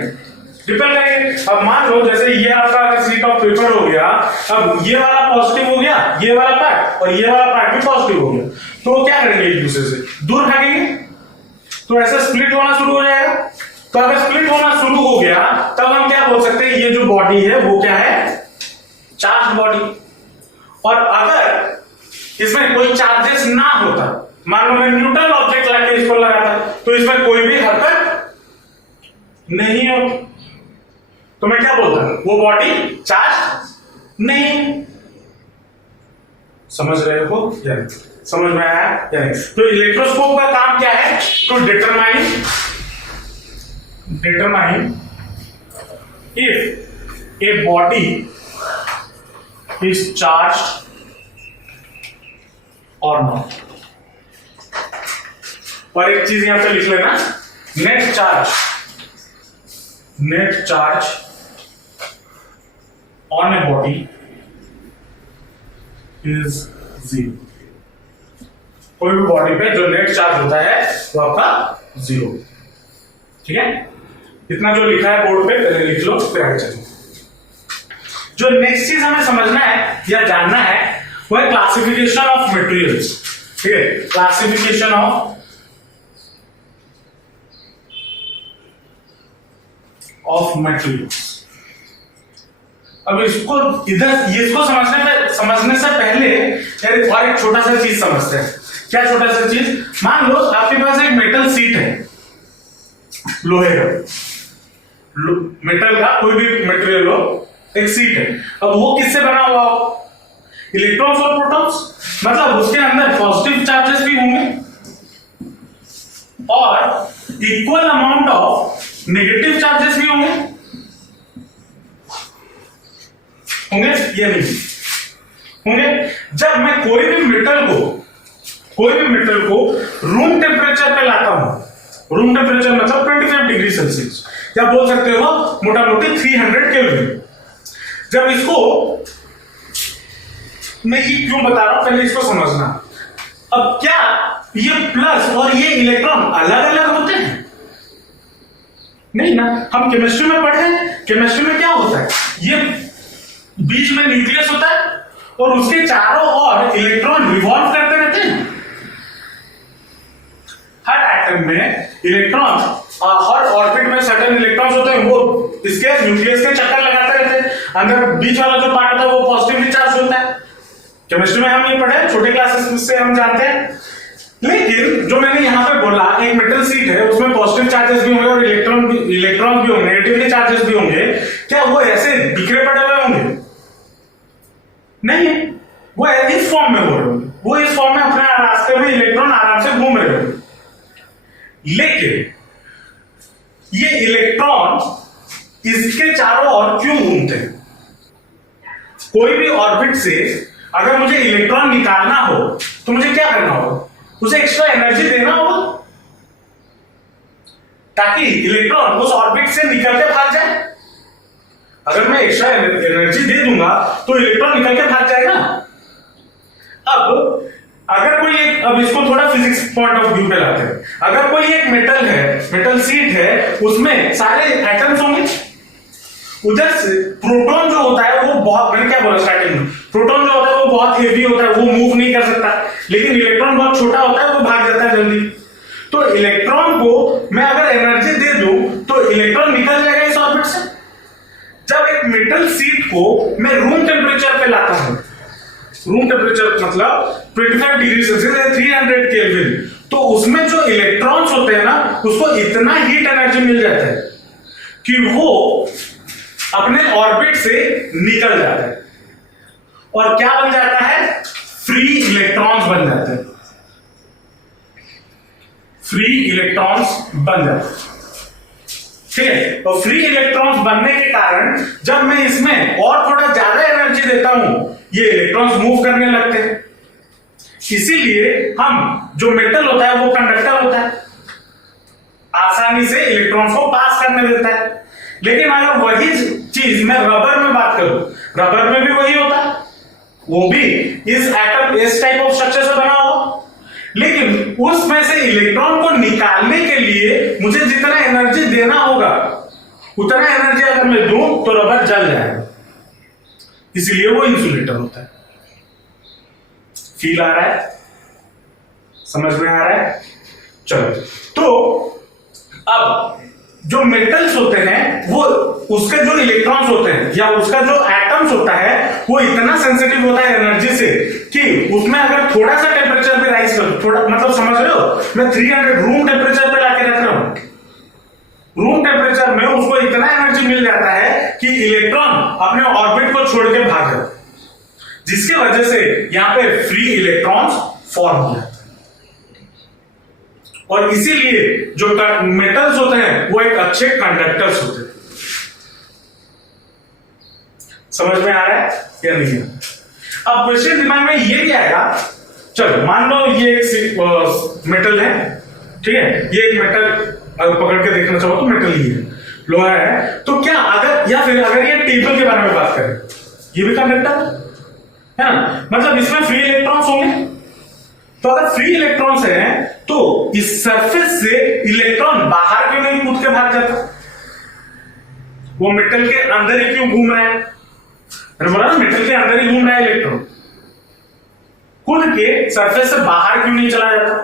रिपेल करेंगे। अब मान लो जैसे ये आपका शीट ऑफ पेपर हो गया, अब ये वाला पॉजिटिव हो गया, ये वाला पार्ट और ये वाला पार्ट भी पॉजिटिव हो गया, तो वो क्या करेंगे, एक दूसरे से दूर भागेंगे, तो ऐसा स्प्लिट होना शुरू हो जाएगा। तो अगर स्प्लिट होना शुरू हो गया तब हम क्या बोल सकते हैं, ये जो बॉडी है वो क्या है, चार्ज बॉडी। और अगर इसमें कोई चार्जेस ना होता, मान लो मैं न्यूट्रल ऑब्जेक्ट लाके इसको लगाता, तो इसमें कोई भी हरकत नहीं हो, तो मैं क्या बोलता, वो बॉडी चार्ज नहीं। समझ रहे हो या नहीं, समझ में आया या नहीं। तो इलेक्ट्रोस्कोप का काम क्या है, to determine if a body is charged or not। और एक चीज यहां पे लिख लेना, net charge on a body is 0। कोई भी बॉडी पे जो नेट चार्ज होता है वो आपका 0। ठीक है, इतना जो लिखा है बोर्ड पे पहले लिख लो, फिर आगे चलो। जो नेक्स्ट चीज हमें समझना है या जानना है वो है क्लासिफिकेशन ऑफ मटेरियल्स। ठीक है, क्लासिफिकेशन ऑफ मटेरियल्स। अब इसको समझने से पहले और एक छोटा सा चीज समझते हैं। क्या छोटा सा चीज, मान लो आपके पास एक मेटल सीट है, लोहे का, मेटल का कोई भी मटेरियल हो, एक सीट है। अब वो किससे बना हुआ हो, इलेक्ट्रॉन्स और प्रोटॉन्स, मतलब उसके अंदर पॉजिटिव चार्जेस भी होंगे और equal amount of negative charges भी होंगे या नहीं होंगे। जब मैं कोई भी मेटल को रूम टेम्परेचर पे लाता हूं, रूम टेम्परेचर मतलब 25 डिग्री सेल्सियस, या बोल सकते हो मोटा मोटी 300 केल्विन। जब इसको मैं ये क्यों बता रहा हूं, पहले इसको समझना। अब क्या ये प्लस और ये इलेक्ट्रॉन अलग अलग होते हैं? नहीं ना, हम केमिस्ट्री में पढ़े हैं, केमिस्ट्री में क्या होता है, ये बीच में न्यूक्लियस होता है और उसके चारों ओर इलेक्ट्रॉन रिवॉल्व करते रहते हैं। हर एटम में इलेक्ट्रॉन, हर ऑर्बिट में सर्टेन इलेक्ट्रॉन्स होते हैं, वो इसके न्यूक्लियस के चक्कर लगाते रहते हैं। अंदर बीच वाला जो पार्ट होता है वो पॉजिटिवली चार्ज होता है। केमिस्ट्री में हम ये पढ़े, छोटे क्लासेस से हम जानते हैं। लेकिन जो मैंने यहां पे बोला, एक मेटल सीट है, उसमें पॉजिटिव चार्जेस भी होंगे और इलेक्ट्रॉन भी होंगे, नेगेटिवली चार्जेस भी होंगे। क्या वो ऐसे बिखरे पड़े हुए होंगे? नहीं, वो इस फॉर्म में हो रहे होंगे, वो इस फॉर्म में अपने रास्ते में इलेक्ट्रॉन आराम से घूम रहे होंगे। लेकिन ये इलेक्ट्रॉन इसके चारों ओर क्यों घूमते हैं? कोई भी ऑर्बिट से अगर मुझे इलेक्ट्रॉन निकालना हो तो मुझे क्या करना होगा? उसे एक्स्ट्रा एनर्जी देना होगा ताकि इलेक्ट्रॉन उस ऑर्बिट से निकल के भाग जाए। अगर मैं एक्स्ट्रा एनर्जी दे दूंगा तो इलेक्ट्रॉन निकल के भाग जाएगा। अब अगर कोई एक, अब इसको थोड़ा फिजिक्स पॉइंट ऑफ व्यू पे लाते हैं। अगर कोई एक मेटल है, मेटल सीट है, उसमें सारे एटम्स होंगे। उधर से प्रोटॉन जो होता है वो बहुत, मैंने क्या बोला स्टार्टिंग में, प्रोटॉन जो होता है वो बहुत हेवी होता है, वो मूव नहीं कर सकता। लेकिन इलेक्ट्रॉन बहुत छोटा होता है, वो भाग जाता है जल्दी। तो इलेक्ट्रॉन को मैं अगर एनर्जी दे दूं तो इलेक्ट्रॉन निकल जाएगा इस ऑर्बिट से। जब एक मेटल सीट को मैं रूम टेम्परेचर पे लाता हूं, रूम टेम्परेचर मतलब 25 डिग्री सेल्सियस या 300 केल्विन, तो उसमें जो इलेक्ट्रॉन्स होते हैं ना, उसको इतना हीट एनर्जी मिल जाता है कि वो अपने ऑर्बिट से निकल जाता है और क्या बन जाता है? फ्री इलेक्ट्रॉन्स बन जाते हैं। फ्री इलेक्ट्रॉन्स बन जाते हैं, ठीक है। तो फ्री इलेक्ट्रॉन्स बनने के कारण जब मैं इसमें और थोड़ा ज्यादा एनर्जी देता हूं, ये इलेक्ट्रॉन्स मूव करने लगते हैं। इसीलिए हम, जो मेटल होता है वो कंडक्टर होता है, आसानी से इलेक्ट्रॉन्स को पास करने देता है। लेकिन अगर वही चीज मैं रबर में बात करूं, रबर में भी वही होता है, वो भी इस एटम, इस टाइप ऑफ स्ट्रक्चर से बना हो। लेकिन उसमें से इलेक्ट्रॉन को निकालने के लिए मुझे जितना एनर्जी देना होगा, उतना एनर्जी अगर मैं दूं तो रबर जल जाएगा। इसलिए वो इंसुलेटर होता है। फील आ रहा है? समझ में आ रहा है? चलो, तो अब जो मेटल्स होते हैं, वो उसके जो इलेक्ट्रॉन्स होते हैं या उसका जो एटम्स होता है, वो इतना सेंसिटिव होता है एनर्जी से कि उसमें अगर थोड़ा सा टेम्परेचर पे राइज करो, थोड़ा मतलब समझ रहे हो, मैं 300 रूम टेम्परेचर पे लाके रख रहा हूं, रूम टेम्परेचर में उसको इतना एनर्जी मिल जाता है कि इलेक्ट्रॉन अपने ऑर्बिट को छोड़ के भाग जाता है, जिसकी वजह से यहां पे फ्री इलेक्ट्रॉन्स फॉर्म हो जाते हैं। और इसीलिए जो मेटल्स होते हैं वो एक अच्छे कंडक्टर्स होते हैं। समझ में आ रहा है या नहीं? अब क्वेश्चन दिमाग में ये भी आएगा, चलो मान लो ये एक मेटल है, ठीक है, ये एक मेटल, अगर पकड़ के देखना चाहो तो मेटल ही है, लोहा है, तो क्या अगर, या फिर अगर ये टेबल के बारे में बात करें, ये भी कंडक्टर है ना, मतलब इसमें फ्री इलेक्ट्रॉन्स होंगे। तो अगर फ्री इलेक्ट्रॉन्स हैं तो इस सरफेस से इलेक्ट्रॉन बाहर क्यों नहीं कूद के भाग जाता? वो मेटल के अंदर ही क्यों घूम रहा है? मैंने बोला ना, मेटल के अंदर ही घूम रहा है इलेक्ट्रॉन, कूद के सरफेस से बाहर क्यों नहीं चला जाता?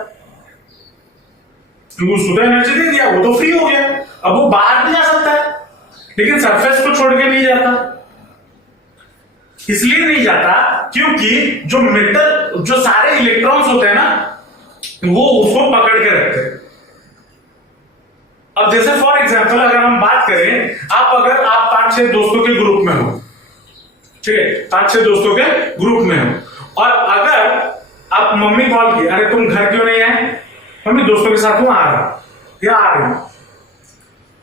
क्योंकि उसको तो एनर्जी दे दिया, वो तो फ्री हो गया, अब वो बाहर भी जा सकता है, लेकिन सरफेस को छोड़ के नहीं जाता। इसलिए नहीं जाता क्योंकि जो मेटल, जो सारे इलेक्ट्रॉन्स होते हैं ना, वो उसको पकड़ के रखते हैं। अब जैसे फॉर एग्जांपल अगर हम बात करें, आप 5-6 दोस्तों के ग्रुप में हो, ठीक है, 5-6 दोस्तों के ग्रुप में हो, और अगर आप मम्मी कॉल की, अरे तुम घर क्यों नहीं आए? मम्मी दोस्तों के साथ हूं, आ रहा या आ रही हूं।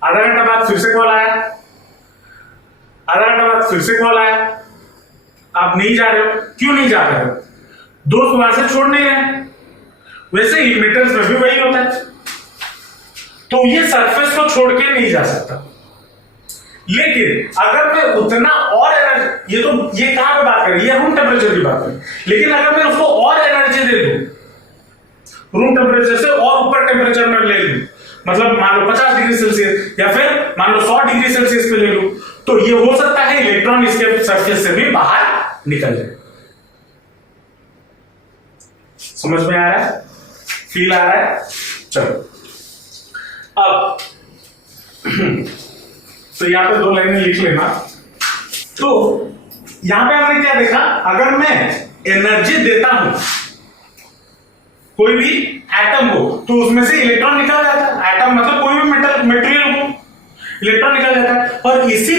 आधा घंटा बाद फिर से कॉल आया, आधा घंटा बाद फिर से कॉल आया, आप नहीं जा रहे हो, क्यों नहीं जा रहे हो? दोस्त वहां से छोड़ नहीं रहे। वैसे ही मेटल्स में भी वही होता है, तो ये सरफेस को छोड़ के नहीं जा सकता। लेकिन अगर मैं उतना और एनर्जी, ये कहां पे बात करें, ये रूम टेम्परेचर की बात करें, लेकिन अगर मैं उसको और एनर्जी दे दूं, रूम टेम्परेचर से और ऊपर टेम्परेचर में ले लूं, मतलब मान लो 50 डिग्री सेल्सियस या फिर मान लो 100 डिग्री सेल्सियस पे ले लूं, तो ये हो सकता है इलेक्ट्रॉन इसके सरफेस से भी बाहर निकल जाए। समझ में आ रहा है, फील आ रहा है? चलो अब तो यहां पे 2 लाइनें लिख लेना। तो यहां पे हमने क्या देखा, अगर मैं एनर्जी देता हूं कोई भी एटम को तो उसमें से इलेक्ट्रॉन निकल जाता है। एटम मतलब कोई भी मेटल मटेरियल को इलेक्ट्रॉन निकल जाता है। और इसी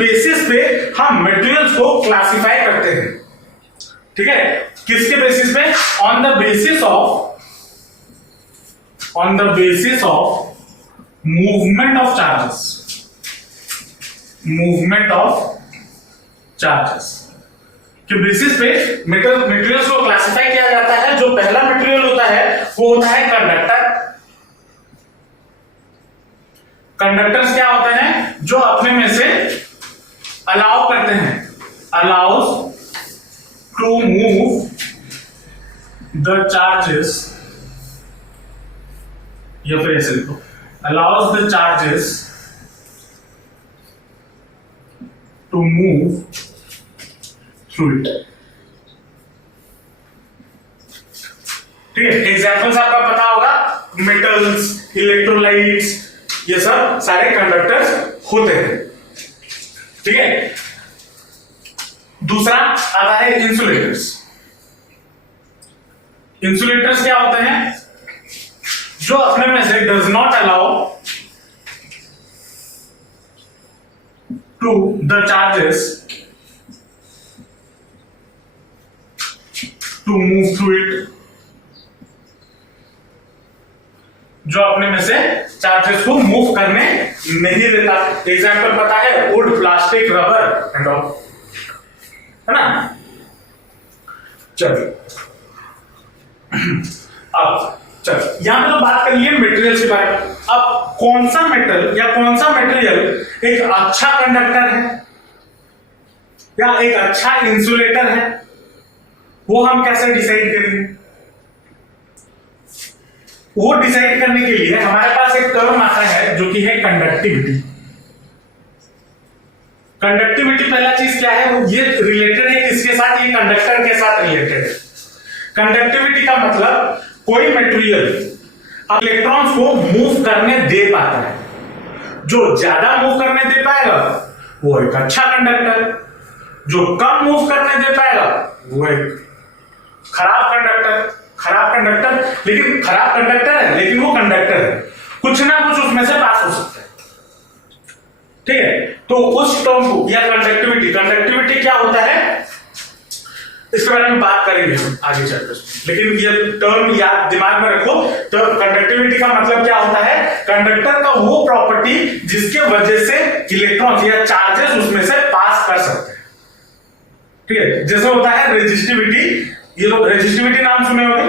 बेसिस पे हम मटेरियल्स को क्लासिफाई करते हैं। ठीक है, किसके बेसिस पे? On the basis of movement of charges के बेसिस पे मटेरियल्स को क्लासिफाई किया जाता है। जो पहला मटेरियल होता है वो होता है कंडक्टर। कंडक्टर्स क्या होते हैं? जो अपने में से अलाउ करते हैं, allows to move the charges, या फिर ऐसे लिखो, allows the charges to move through it. ठीक है, एग्जाम्पल्स आपका पता होगा, मेटल्स, इलेक्ट्रोलाइट्स, ये सब सारे कंडक्टर्स होते हैं। ठीक है, दूसरा आता है इंसुलेटर्स। इंसुलेटर्स क्या होते हैं? जो अपने में से does not allow to the charges to move through it, जो अपने में से चार्जेस को मूव करने नहीं देता। एग्जाम्पल पता है, would, plastic, rubber and all, है ना? चलिए अब चल यहां पे तो बात कर लिए मटेरियल के बारे में। अब कौन सा मेटल या कौन सा मटेरियल एक अच्छा कंडक्टर है या एक अच्छा इंसुलेटर है, वो हम कैसे डिसाइड करेंगे? वो डिसाइड करने के लिए हमारे पास एक टर्म आता है जो कि है कंडक्टिविटी। कंडक्टिविटी पहला चीज क्या है? ये रिलेटेड है किसके साथ? ये कंडक्टर के साथ रिलेटेड है। कंडक्टिविटी का मतलब कोई मटेरियल इलेक्ट्रॉन्स को मूव करने दे पाता है। जो ज्यादा मूव करने दे पाएगा वो एक अच्छा कंडक्टर, जो कम मूव करने दे पाएगा वो एक खराब कंडक्टर। लेकिन खराब कंडक्टर है, लेकिन वो कंडक्टर है, कुछ ना कुछ उसमें से पास हो सकता है। ठीक है, तो उस टर्म को या कंडक्टिविटी क्या होता है इसके बारे में बात करेंगे हम आगे चलकर, लेकिन ये टर्म याद दिमाग में रखो। तो कंडक्टिविटी का मतलब क्या होता है? कंडक्टर का वो प्रॉपर्टी जिसके वजह से इलेक्ट्रॉन या चार्जेस उसमें से पास कर सकते हैं। ठीक है, जैसे होता है रेजिस्टिविटी। ये लोग रेजिस्टिविटी नाम सुने होंगे,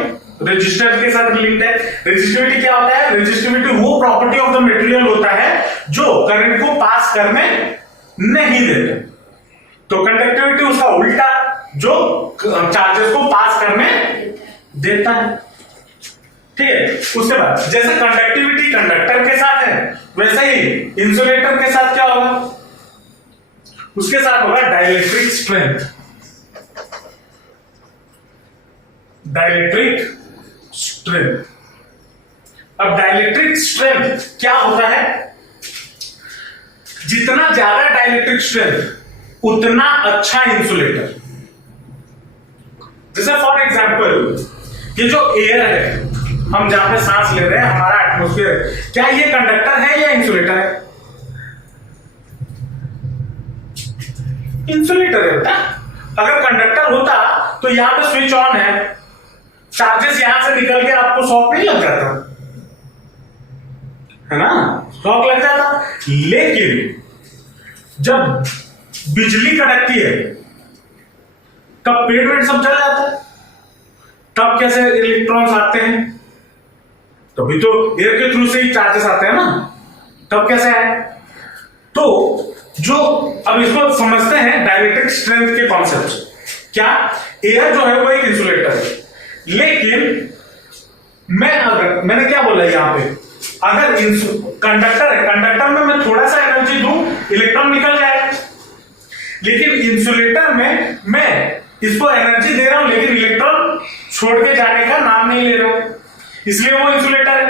रेजिस्टर के साथ लिंक्ड है। रेजिस्टिविटी क्या होता है? रेजिस्टिविटी वो प्रॉपर्टी ऑफ द मटेरियल होता है जो करंट को पास करने नहीं देते। तो कंडक्टिविटी उसका उल्टा, जो चार्जेस को पास करने देता है। ठीक है, उसके बाद जैसे कंडक्टिविटी कंडक्टर के साथ है, वैसे ही इंसुलेटर के साथ क्या होगा? उसके साथ होगा डाइलेक्ट्रिक स्ट्रेंथ। अब डाइलेक्ट्रिक स्ट्रेंथ क्या होता है? जितना ज्यादा डाइलेक्ट्रिक स्ट्रेंथ उतना अच्छा इंसुलेटर। जैसे फॉर एग्जांपल ये जो एयर है, हम जहां पे सांस ले रहे हैं, हमारा एटमॉस्फेयर, क्या ये कंडक्टर है या इंसुलेटर है? इंसुलेटर है बेटा। अगर कंडक्टर होता तो यहां पे स्विच ऑन है, चार्जेस यहां से निकल के आपको शॉक नहीं लग जाता, है ना? शॉक लग जाता। लेकिन जब बिजली कड़कती है तब पेड़ वेड़ सब जल जाता है, तब कैसे इलेक्ट्रॉन्स आते हैं? तभी तो एयर के थ्रू से ही चार्जेस आते हैं ना, तब कैसे आए? तो जो अब इसको समझते हैं डाइलेक्ट्रिक स्ट्रेंथ के कॉन्सेप्ट से। क्या एयर जो है वो एक इंसुलेटर है, लेकिन मैंने क्या बोला यहां पे, अगर कंडक्टर है, कंडक्टर में मैं थोड़ा सा एनर्जी दूं, इलेक्ट्रॉन निकल जाए। लेकिन इंसुलेटर में मैं इसको एनर्जी दे रहा हूं लेकिन इलेक्ट्रॉन छोड़ के जाने का नाम नहीं ले रहा, इसलिए वो इंसुलेटर है,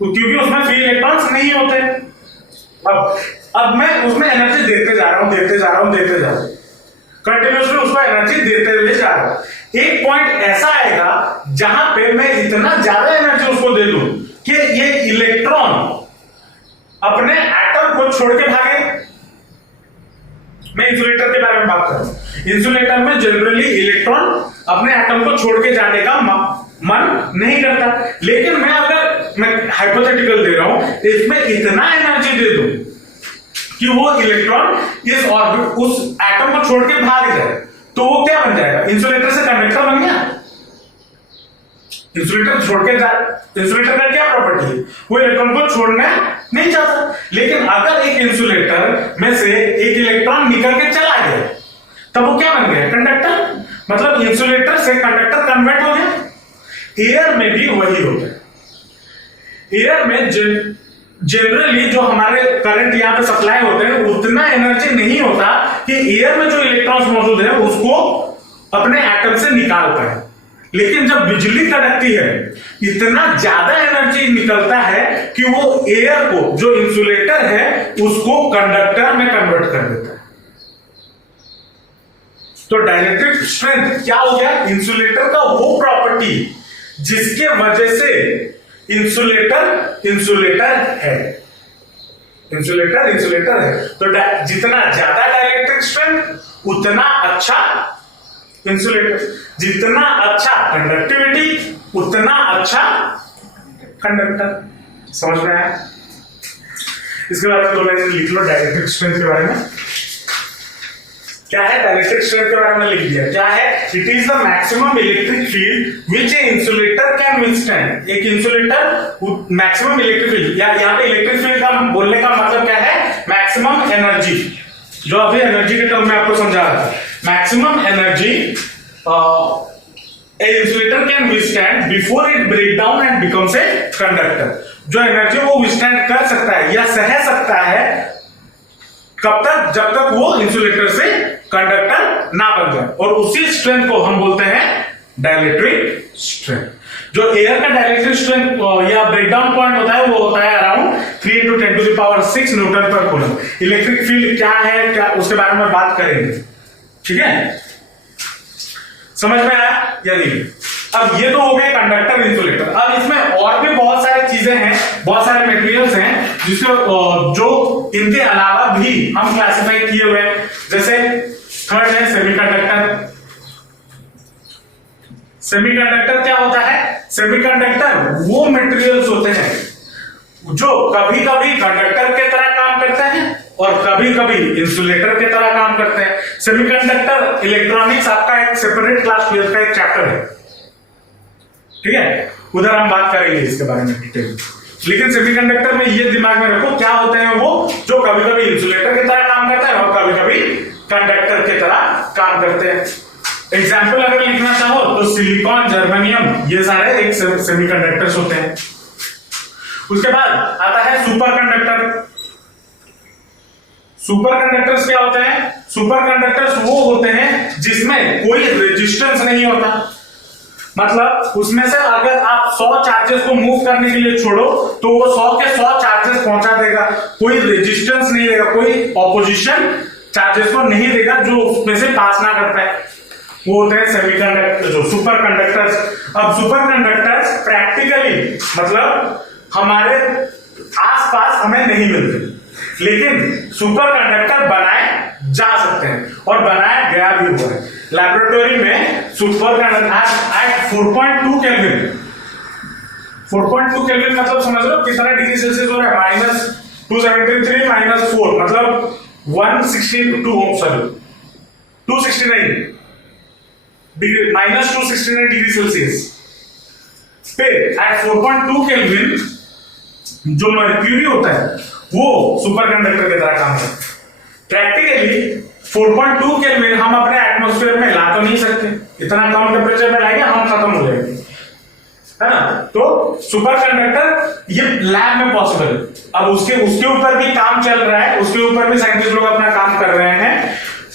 क्योंकि उसमें फ्री इलेक्ट्रॉन्स नहीं होते। अब मैं उसमें एनर्जी देते जा रहा हूं, कंटिन्यूसली उसको एनर्जी देते हुए जा रहा हूं। एक पॉइंट ऐसा आएगा जहां पे मैं इतना ज्यादा एनर्जी उसको दे दूं कि ये इलेक्ट्रॉन अपने एटम को छोड़ के भागे। मैं इंसुलेटर के बारे में बात कर रहा हूं। इंसुलेटर में जनरली इलेक्ट्रॉन अपने एटम को छोड़ के जाने का मन नहीं करता, लेकिन मैं हाइपोथेटिकल दे रहा हूं, इसमें इतना एनर्जी दे दूं कि वो इलेक्ट्रॉन इस ऑर्बिट उस एटम को छोड़ के भाग जाए, तो वो क्या बन जाएगा? इंसुलेटर से कंडक्टर बन गया। इंसुलेटर छोड़ के जाए, इंसुलेटर का क्या प्रॉपर्टी है? वो इलेक्ट्रॉन को छोड़ना नहीं चाहता। लेकिन अगर एक इंसुलेटर में से एक इलेक्ट्रॉन निकल के चला गया, तब वो क्या बन गया? कंडक्टर। मतलब इंसुलेटर से कंडक्टर कन्वर्ट हो गया। एयर में भी वही होता है। एयर में जनरली जो हमारे करंट यहां पे सप्लाई होते हैं, उतना एनर्जी नहीं होता कि एयर में जो इलेक्ट्रॉन्स मौजूद है उसको अपने एटम से निकाल पाए। लेकिन जब बिजली कड़कती है, इतना ज्यादा एनर्जी निकलता है कि वो एयर को, जो इंसुलेटर है, उसको कंडक्टर में कन्वर्ट कर देता है। तो डाइलेक्ट्रिक स्ट्रेंथ क्या हो गया? इंसुलेटर का वो प्रॉपर्टी जिसके वजह से इंसुलेटर है। तो जितना ज्यादा डाइलेक्ट्रिक स्ट्रेंथ उतना अच्छा इंसुलेटर, जितना अच्छा कंडक्टिविटी उतना अच्छा कंडक्टर। समझ में आया? इसके बारे में 2 लाइन लिख लो। डाइलेक्ट्रिक स्ट्रेंथ के बारे में क्या है? डाइलेक्ट्रिक स्ट्रेंथ के बारे में लिख दिया। क्या है? It is the maximum electric field which A insulator can withstand. एक इंसुलेटर मैक्सिमम इलेक्ट्रिक फील्ड, या यहाँ पे इलेक्ट्रिक फील्ड का बोलने का मतलब क्या है? मैक्सिमम एनर्जी, जो अभी एनर्जी के टर्म में आपको समझा रहा था। Maximum energy a insulator can withstand before it break down and becomes a conductor. जो एनर्जी वो विथस्टैंड कर सकता है या सह सकता है, कब तक? जब तक वो इंसुलेटर से कंडक्टर ना बन जाए। और उसी स्ट्रेंथ को हम बोलते हैं डाइलेक्ट्रिक स्ट्रेंथ। जो एयर का डाइलेक्ट्रिक स्ट्रेंथ या ब्रेकडाउन पॉइंट होता है, वो होता है अराउंड 3 × 10⁶ न्यूटन पर कूलम। इलेक्ट्रिक फील्ड क्या है, क्या उसके बारे में बात करेंगे। ठीक है, समझ में आया या नहीं? अब ये तो हो गए कंडक्टर, इंसुलेटर। अब इसमें और भी बहुत सारी चीजें हैं, बहुत सारे मटेरियल्स हैं जिससे जो इनके अलावा भी हम क्लासिफाई किए हुए हैं। जैसे थर्ड है सेमीकंडक्टर। सेमीकंडक्टर क्या होता है? सेमीकंडक्टर वो मटेरियल्स होते हैं जो कभी कभी कंडक्टर के तरह काम करते हैं और कभी कभी इंसुलेटर के तरह काम करते हैं। सेमीकंडक्टर इलेक्ट्रॉनिक्स आपका एक सेपरेट क्लास 12 का एक चैप्टर है, ठीक है, उधर हम बात करेंगे इसके बारे में डिटेल। लेकिन सेमीकंडक्टर में ये दिमाग में रखो, क्या होते हैं वो, जो कभी कभी इंसुलेटर की तरह काम करते हैं और कभी कभी कंडक्टर की तरह काम करते हैं। एग्जाम्पल अगर लिखना चाहो तो सिलिकॉन, जर्मेनियम, ये सारे एक सेमीकंडक्टर्स होते हैं। उसके बाद आता है सुपर कंडक्टर। सुपर कंडक्टर्स क्या होते हैं? सुपर कंडक्टर्स वो होते हैं जिसमें कोई रेजिस्टेंस नहीं होता। मतलब उसमें से अगर आप 100 चार्जेस को मूव करने के लिए छोड़ो तो वो 100 के 100 चार्जेस पहुंचा देगा, कोई रेजिस्टेंस नहीं देगा, कोई ऑपोजिशन चार्जेस को नहीं देगा जो उसमें से पास ना कर पाए। वो होते हैं सेमीकंडक्टर, जो सुपर कंडक्टर्स। अब सुपर कंडक्टर्स प्रैक्टिकली मतलब हमारे आसपास हमें नहीं मिलते, लेकिन सुपर कंडक्टर बनाए जा सकते हैं और बनाया गया भी हुआ है। लैबोरेटरी में super conductor at 4.2 kelvin, 4.2 kelvin मतलब समझ लो कितना डिग्री सेल्सियस हो रहा है? -273 -4 मतलब 269 डिग्री सेल्सियस पे एट 4.2 केल्विन जो मर्क्यूरी होता है वो सुपर कंडक्टर की तरह काम करता है। प्रैक्टिकली 4.2 केल्विन हम अपने एटमॉस्फेयर में ला तो नहीं सकते, इतना कम टेम्परेचर में लाएंगे हम खत्म हो जाएंगे, है ना। तो सुपर कंडक्टर ये लैब में पॉसिबल है। अब उसके ऊपर भी काम चल रहा है, उसके ऊपर भी साइंटिस्ट लोग अपना काम कर रहे हैं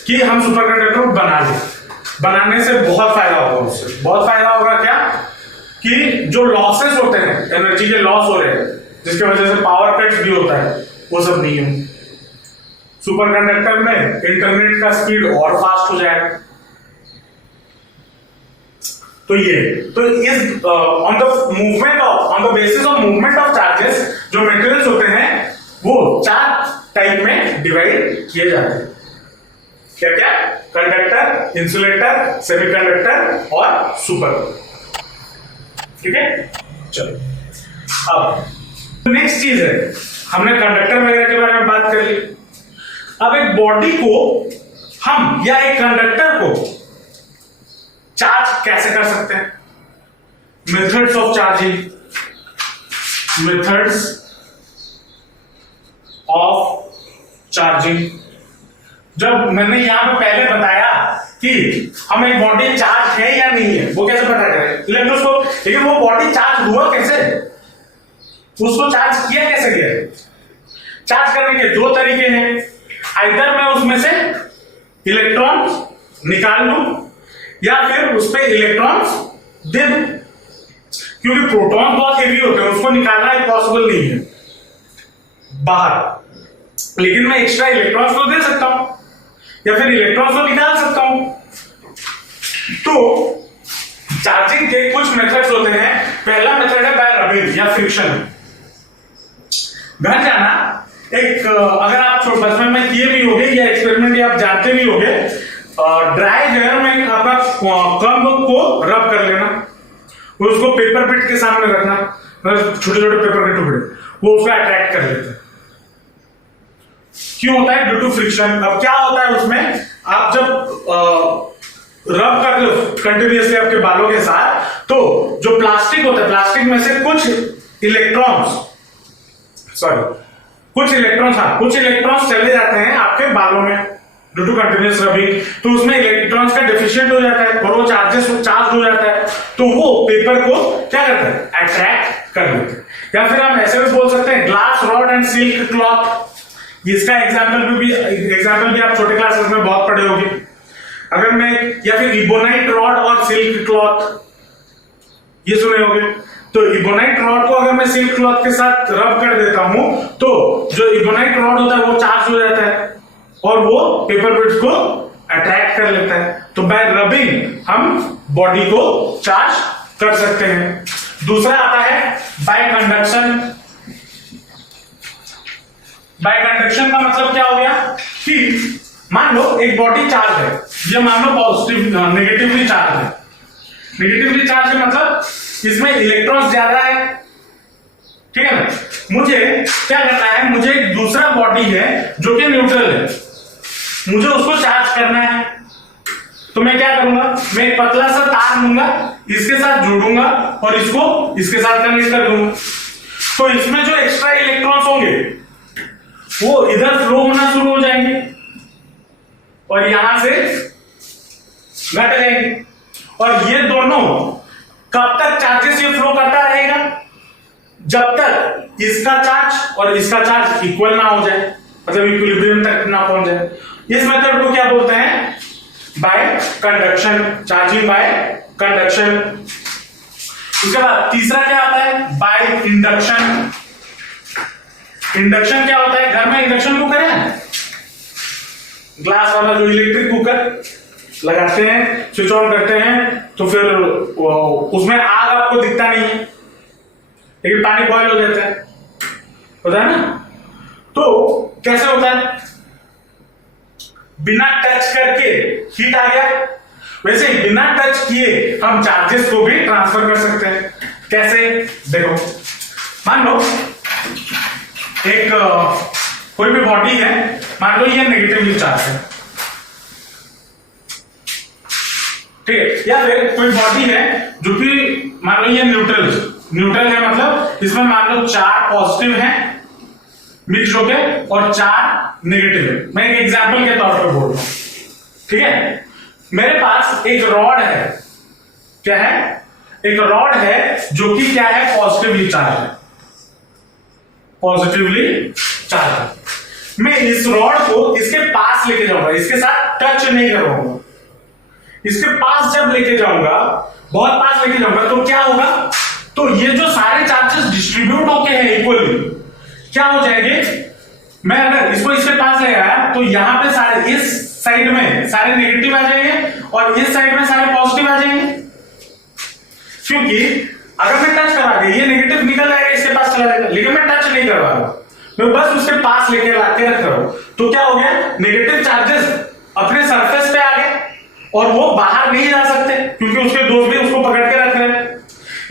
कि हम सुपर कंडक्टर बना लें। बनाने से बहुत फायदा होगा, उससे बहुत फायदा होगा। क्या कि जो लॉसेस होते हैं, एनर्जी के लॉस हो रहे हैं जिसकी वजह से पावर कट भी होता है, वो सब नहीं हो। सुपर कंडक्टर में इंटरनेट का स्पीड और फास्ट हो जाएगा। तो ये तो इस on the basis of movement of charges जो मटेरियल्स होते हैं वो 4 टाइप में डिवाइड किए जाते हैं। क्या क्या? कंडक्टर, इंसुलेटर, सेमीकंडक्टर और सुपर। ठीक है, चलो अब नेक्स्ट चीज है, हमने कंडक्टर वगैरह के बारे में बात कर ली। अब एक बॉडी को हम या एक कंडक्टर को चार्ज कैसे कर सकते हैं? Methods of charging, methods of charging. जब मैंने यहां पे पहले बताया कि हम एक बॉडी चार्ज है या नहीं है, वो कैसे पता करें? इलेक्ट्रोस्कोप। लेकिन वो बॉडी चार्ज हुआ कैसे, उसको चार्ज किया कैसे गया? चार्ज करने के 2 तरीके हैं। आइदर मैं उसमें से इलेक्ट्रॉन निकाल लूं या फिर उस पर इलेक्ट्रॉन्स दे दूं, क्योंकि प्रोटॉन बहुत हेवी होते हैं, उसको निकालना इम्पॉसिबल नहीं है बाहर। लेकिन मैं एक्स्ट्रा इलेक्ट्रॉन्स को दे सकता हूं या फिर इलेक्ट्रॉन्स को निकाल सकता हूं। तो चार्जिंग के कुछ मेथड्स होते हैं। पहला मेथड है बाय रबिंग या फ्रिक्शन। घर जाना एक, अगर आप बचपन में किए भी होंगे या एक्सपेरिमेंट या आप जानते भी होंगे, ड्राई हेयर में अपना कम्ब को रब कर लेना, उसको पेपर पिट के सामने रखना, छोटे छोटे पेपर के टुकड़े, वो उसको अट्रैक्ट कर लेते हैं। क्यों होता है? Due to friction. अब क्या होता है उसमें, आप जब रब कर रहे हो कंटिन्यूअसली आपके बालों के साथ, तो जो प्लास्टिक होता है, प्लास्टिक में से कुछ इलेक्ट्रॉन्स चले जाते हैं आपके बालों में ड्यू टू कंटिन्यूअस रबिंग। तो उसमें इलेक्ट्रॉन्स का डेफिशिएंट हो जाता है और वो चार्ज हो जाता है, तो वो पेपर को क्या करता है? अट्रैक्ट कर लेते हैं। या फिर हम ऐसे भी बोल सकते हैं glass rod and silk cloth. इसका एग्जाम्पल भी आप छोटे क्लासेस में बहुत पढ़े होंगे। अगर मैं, या फिर इबोनाइट रॉड और सिल्क क्लॉथ, ये सुने होंगे। तो इबोनाइट रॉड को अगर मैं सिल्क क्लॉथ के साथ रब कर देता हूं, तो जो इबोनाइट रॉड होता है वो चार्ज हो जाता है और वो पेपर बिट्स को अट्रैक्ट कर लेता है। तो बाय रबिंग हम बॉडी को चार्ज कर सकते हैं। दूसरा आता है बाय कंडक्शन। बाय कंडक्शन का मतलब क्या हो गया कि मान लो एक बॉडी चार्ज है, ये मान लो पॉजिटिव नेगेटिवली चार्ज है। नेगेटिवली चार्ज है मतलब इसमें इलेक्ट्रॉन्स ज्यादा है, ठीक है ना। मुझे क्या करना है, मुझे एक दूसरा बॉडी है जो कि न्यूट्रल है, मुझे उसको चार्ज करना है। तो मैं क्या करूंगा, मैं एक पतला सा तार लूंगा, इसके साथ जोड़ूंगा और इसको इसके साथ कनेक्ट कर दूंगा। तो इसमें जो एक्स्ट्रा इलेक्ट्रॉन्स होंगे वो इधर फ्लो होना शुरू हो जाएंगे और यहां से घट जाएंगे। और ये दोनों कब तक चार्जेस ये फ्लो करता रहेगा? जब तक इसका चार्ज और इसका चार्ज इक्वल ना हो जाए, मतलब इक्विलिब्रियम तक ना पहुंच जाए। इस मेथड को क्या बोलते हैं? Bye conduction, charging by conduction. उसके बाद तीसरा क्या आता है? By induction. इंडक्शन क्या होता है? घर में इंडक्शन कुकर है, ग्लास वाला जो इलेक्ट्रिक कुकर लगाते हैं, स्विच ऑन करते हैं, तो फिर उसमें आग आपको दिखता नहीं है लेकिन पानी बॉयल हो जाता है ना। तो कैसे होता है? बिना टच करके हीट आ गया। वैसे ही बिना टच किए हम चार्जेस को भी ट्रांसफर कर सकते हैं। कैसे? देखो, मान लो एक कोई भी बॉडी है, मान लो ये नेगेटिवली चार्ज है, ठीक है। या फिर कोई बॉडी है जो कि मान लो ये न्यूट्रल है, मतलब इसमें मान लो 4 पॉजिटिव हैं मिक्स होके और 4 नेगेटिव है। मैं एक एग्जांपल के तौर पर बोल रहा हूं, ठीक है। मेरे पास एक रॉड है, क्या है? एक रॉड है जो कि क्या है? पॉजिटिवली चार्ज है, पॉजिटिवली चार्ज है। मैं इस रॉड को इसके पास लेके जाऊंगा, इसके साथ टच नहीं करूंगा, इसके पास जब लेके जाऊंगा, बहुत पास लेके जाऊंगा, तो क्या होगा, तो ये जो सारे चार्जेस डिस्ट्रीब्यूट होके हैं इक्वली, क्या हो जाएंगे, मैं अगर इसको इसके पास ले आया तो यहां पे सारे इस साइड में सारे नेगेटिव आ जाएंगे और इस साइड में सारे पॉजिटिव आ जाएंगे, क्योंकि अगर मैं टच करा के ये नेगेटिव निकल जाएगा, इसके पास चला जाएगा, लेकिन मैं टच नहीं करवा रहा, मैं बस उसके पास लेके लाके रख रहा हूं, तो क्या हो गया, नेगेटिव चार्जेस अपने सरफेस पे आ गए और वो बाहर नहीं जा सकते क्योंकि उसके दोस्त भी उसको पकड़ के रख रहे हैं।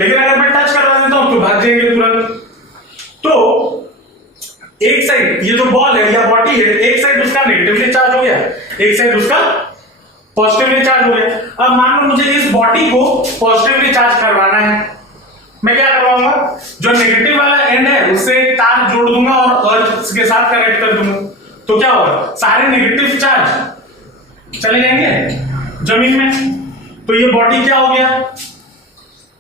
लेकिन अगर मैं टच करवा देता हूं तो भाग जाएंगे तुरंत। तो एक साइड ये जो बॉल है या बॉडी है, एक साइड उसका नेगेटिवली चार्ज हो गया, एक साइड उसका पॉजिटिवली चार्ज हो गया। अब मान लो मुझे इस बॉडी को पॉजिटिवली चार्ज करवाना है, मैं क्या करवाऊंगा, जो नेगेटिव वाला एंड है उससे एक तार जोड़ दूंगा और अर्थ के साथ कनेक्ट कर दूंगा, तो क्या होगा, सारे नेगेटिव चार्ज चले जाएंगे जमीन में, तो ये बॉडी क्या हो गया,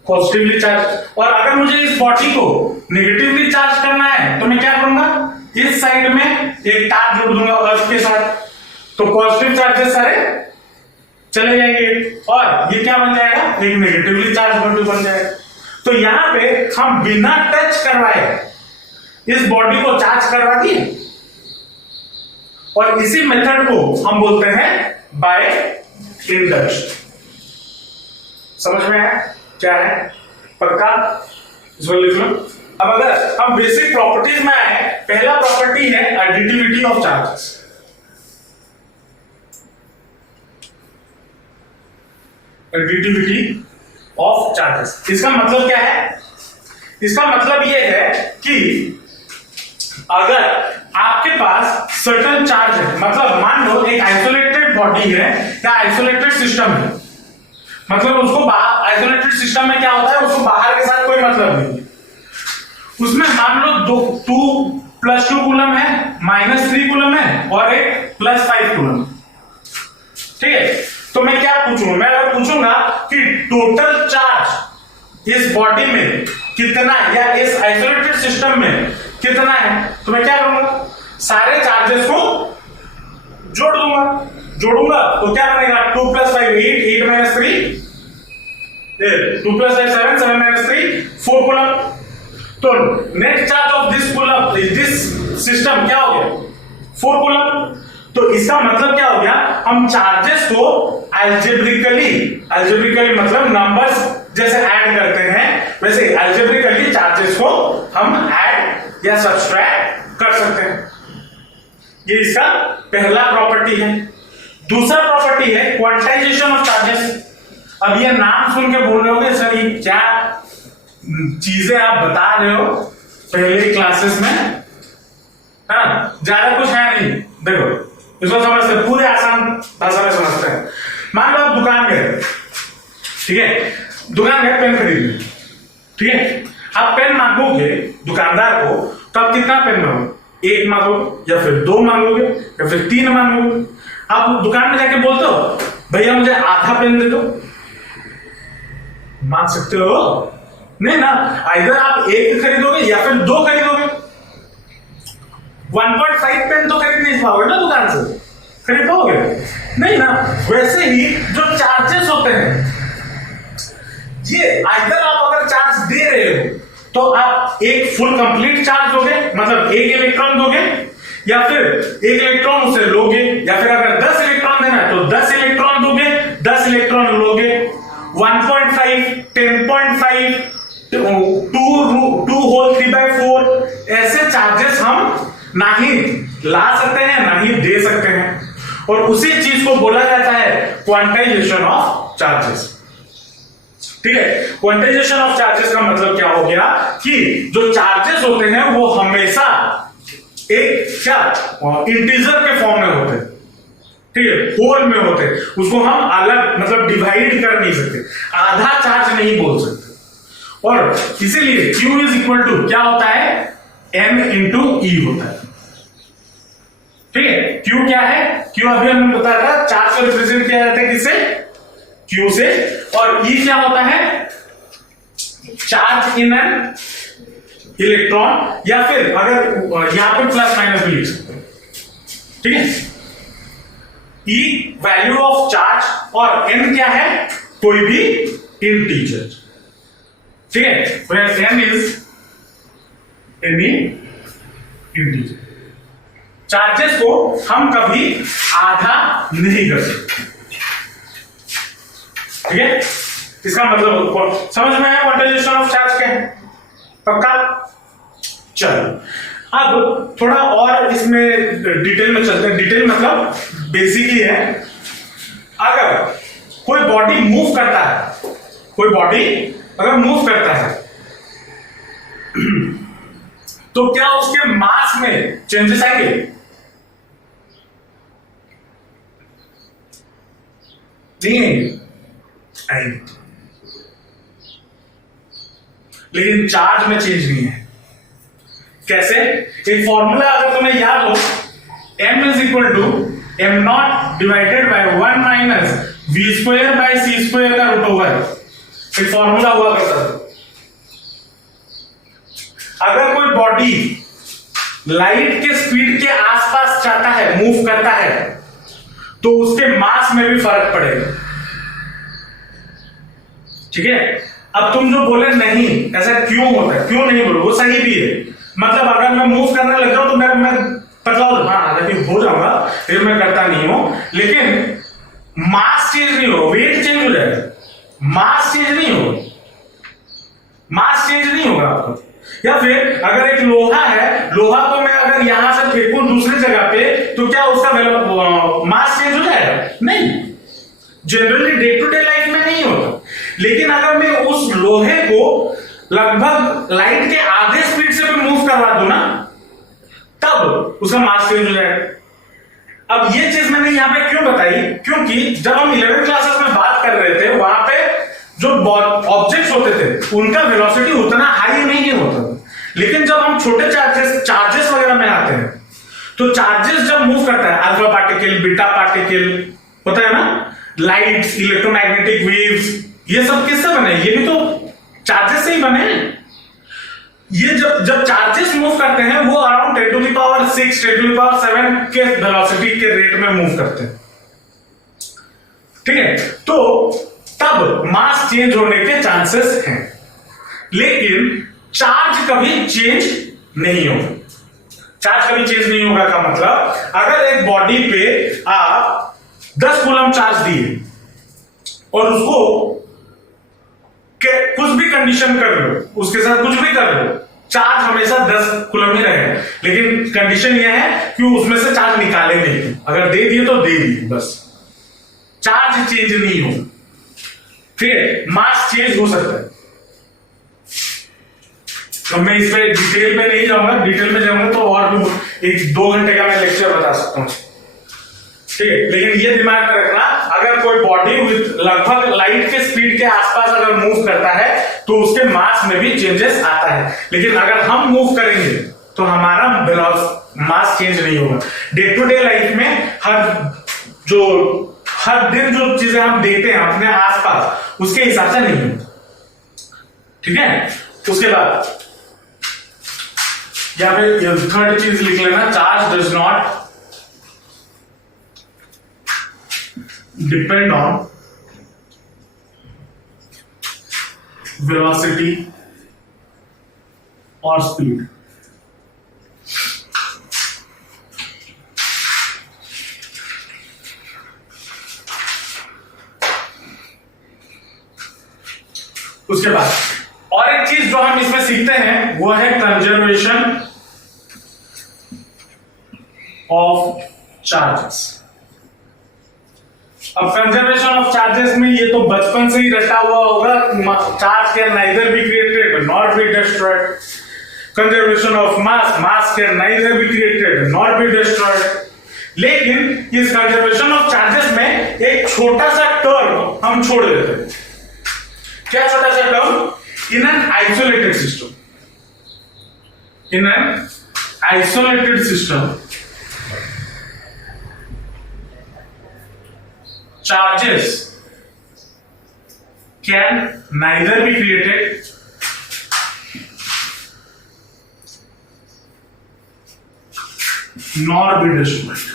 पॉजिटिवली चार्ज। और अगर मुझे इस बॉडी को नेगेटिवली चार्ज करना है तो मैं क्या करूंगा, इस साइड में एक तार जोड़ दूंगा अर्थ के साथ, तो पॉजिटिव चार्जेस सारे चले जाएंगे और ये क्या बन जाएगा, एक नेगेटिवली चार्ज बॉडी बन जाएगा। तो यहां पे हम बिना टच करवाए इस बॉडी को चार्ज करवा दिए और इसी मेथड को हम बोलते हैं बाय इंडक्शन। समझ में आया क्या है, पक्का, इसको लिख लो। अब अगर हम बेसिक प्रॉपर्टीज में आए, पहला प्रॉपर्टी है additivity of charges. Additivity of charges, इसका मतलब क्या है, इसका मतलब यह है कि अगर आपके पास सर्टेन चार्ज है, मतलब मान लो एक आइसोलेटेड बॉडी है या आइसोलेटेड सिस्टम है, मतलब उसको आइसोलेटेड सिस्टम में क्या होता है, उसको बाहर के साथ कोई मतलब नहीं, उसमें मान लो 2+2 कूलम है, -3 कूलम है और एक +5 कूलम, ठीक है। तो मैं क्या पूछूंगा, मैं अगर पूछूंगा कि टोटल चार्ज इस बॉडी में कितना है या इस आइसोलेटेड सिस्टम में कितना है, तो मैं क्या करूंगा, सारे चार्जेस को जोड़ूंगा तो क्या बनेगा, 2 + 5 8, 8 - 3 2 + 5 7, 7 - 3 4 कूलम। तो net charge of this coulomb, this system क्या हो गया, 4 कूलम। तो इसका मतलब क्या हो गया, हम चार्जेस को अलजेब्रिकली मतलब नंबर्स जैसे ऐड करते हैं, वैसे अलजेब्रिकली चार्जेस को हम ऐड या सब्सट्रैक्ट कर सकते हैं। ये इसका पहला प्रॉपर्टी है। दूसरा प्रॉपर्टी है क्वांटाइजेशन ऑफ चार्जेस। अब ये नाम सुन के बोल रहे होंगे सर ये क्या चीजें आप बता रहे हो पहले क्लासेस में, है ना, ज्यादा कुछ है नहीं, देखो इसको समझते पूरे आसान भाषा में समझते हैं। मान लो आप दुकान गए, ठीक है, दुकान गए पेन खरीदने, ठीक है, आप पेन मांगोगे दुकानदार को तो आप कितना पेन मांगोगे, 1 मांगोगे या फिर 2 मांगोगे या फिर 3 मांगोगे। आप दुकान में जाके बोलते हो भैया मुझे आधा पेन दे दो, मांग सकते हो नहीं ना, इधर आप 1 खरीदोगे या फिर 2 खरीदोगे, 1.5 पेन तो खरीद नहीं पाओगे ना दुकान से, खरीद पाओगे नहीं ना। वैसे ही जो चार्जेस होते हैं, ये इधर आप अगर चार्ज दे रहे हो तो आप एक फुल कंप्लीट चार्ज दोगे, मतलब 1 इलेक्ट्रॉन दोगे, या फिर 1 इलेक्ट्रॉन उसे लोगे, या फिर अगर 10 इलेक्ट्रॉन देना है तो 10 इलेक्ट्रॉन दोगे, 10 इलेक्ट्रॉन लोगे, 1.5 10.5 2 होल 3/4 ऐसे चार्जेस हम ना ही ला सकते हैं ना ही दे सकते हैं, और उसी चीज को बोला जाता है क्वांटाइजेशन ऑफ चार्जेस। ठीक है, क्वांटाइजेशन ऑफ चार्जेस का मतलब क्या हो गया कि जो चार्जेस होते हैं वो हमेशा एक क्या इंटीजर के फॉर्म में होते हैं, ठीक है, होल में होते हैं, उसको हम अलग मतलब डिवाइड कर नहीं सकते, आधा चार्ज नहीं बोल सकते। और इसीलिए Q इज इक्वल टू क्या होता है, M इंटू E होता है। ठीक है, Q क्या है, Q अभी हमने बताया था चार्ज को रिप्रेजेंट किया जाता है किससे, Q से, और E क्या होता है, चार्ज इन एन इलेक्ट्रॉन, या फिर अगर यहां पे प्लस माइनस भी लिख सकते हैं। ठीक है, ई वैल्यू ऑफ चार्ज और एन क्या है, कोई भी इंटीजर, ठीक है, n is any integer. Charges को हम कभी आधा नहीं कर सकते, ठीक है, इसका मतलब समझ में आया क्वांटाइजेशन ऑफ चार्ज क्या है, पक्का। चलो अब थोड़ा और इसमें डिटेल में चलते हैं। डिटेल मतलब बेसिक ही है। अगर कोई बॉडी मूव करता है, कोई बॉडी अगर मूव करता है तो क्या उसके मास में चेंजेस आएंगे? नहीं आएंगे, लेकिन चार्ज में चेंज नहीं है। कैसे? एक फॉर्मूला अगर तुम्हें याद हो, m is equal to m naught divided by 1 minus v square by c square का रूट ओवर, एक फॉर्मूला हुआ करता था। अगर कोई बॉडी लाइट के स्पीड के आसपास जाता है, मूव करता है, तो उसके मास में भी फर्क पड़ेगा, ठीक है। अब तुम जो बोले नहीं ऐसा क्यों होता है, क्यों नहीं बोलो, वो सही भी है। मतलब अगर मैं मूव करने लग जाऊं तो मैं पतला हो जाऊंगा, फिर मैं करता नहीं हूं, लेकिन मास चेंज नहीं हो, वेट चेंज हो जाएगा, मास चेंज नहीं होगा, मास चेंज नहीं होगा आपको। या फिर अगर एक लोहा है, लोहा को मैं अगर यहां से फेंकूं दूसरी जगह पे, तो क्या उसका मास चेंज हो जाएगा? नहीं, generally day to day life में नहीं होता। लेकिन अगर मैं उस लोहे को लगभग लाइट के आधे स्पीड से भी मूव करवा दूं ना, तब उसका मास चेंज हो जाएगा। अब ये चीज मैंने यहां पे क्यों बताई, क्योंकि जब हम 11th क्लासेस में बात कर रहे थे, वहां पे जो ऑब्जेक्ट्स होते थे उनका वेलोसिटी उतना हाई नहीं होता, लेकिन जब हम छोटे चार्जेस वगैरह में आते हैं, तो चार्जेस जब मूव करता है, अल्फा पार्टिकल, बीटा पार्टिकल होता है ना, लाइट्स, इलेक्ट्रोमैग्नेटिक वेव्स, ये सब किससे बने? ये भी तो चार्जेस से ही बने हैं। ये जब चार्जेस मूव करते हैं वो around 10 to the power 6, 10 to the power 7 के वेलोसिटी के रेट में मूव करते हैं, ठीक है। तो तब मास चेंज होने के चांसेस हैं, लेकिन चार्ज कभी चेंज नहीं होगा। चार्ज कभी चेंज नहीं होगा का मतलब, अगर एक बॉडी पे आप 10 कूलम चार्ज दिए और उसको कुछ भी कंडीशन कर लो, उसके साथ कुछ भी कर लो, चार्ज हमेशा 10 कूलम ही रहेगा। लेकिन कंडीशन यह है कि उसमें से चार्ज निकाले नहीं, अगर दे दिए तो दे दिए, बस चार्ज चेंज नहीं होगा, ठीक है। मास चेंज हो सकता है, तो मैं इस पे डिटेल में नहीं जाऊंगा, डिटेल में जाऊंगा तो और भी 1-2 घंटे का मैं लेक्चर बता सकता हूं, ठीक है। लेकिन ये दिमाग में रखना, अगर कोई बॉडी विद लगभग लाइट के स्पीड के आसपास अगर मूव करता है तो उसके मास में भी चेंजेस आता है, लेकिन अगर हम मूव करेंगे तो हमारा मास चेंज नहीं होगा। डे टू डे लाइफ में हर दिन जो चीजें हम देखते हैं अपने आसपास, उसके हिसाब से नहीं होता, ठीक है। उसके बाद यहां पे थर्ड चीज लिख लेना, charge does not depend on velocity or speed. उसके बाद और एक चीज जो हम इसमें सीखते हैं वो है कंजर्वेशन ऑफ चार्जेस। अब कंजर्वेशन ऑफ चार्जेस में ये तो बचपन से ही रटा हुआ होगा, charge can neither be created not be destroyed. Conservation of mass, mass can neither be created not be destroyed. लेकिन इस कंजर्वेशन ऑफ चार्जेस में एक छोटा सा टर्म हम छोड़ देते हैं। क्या छोटा सा term? In an isolated system, in an isolated system charges can neither be created nor be destroyed.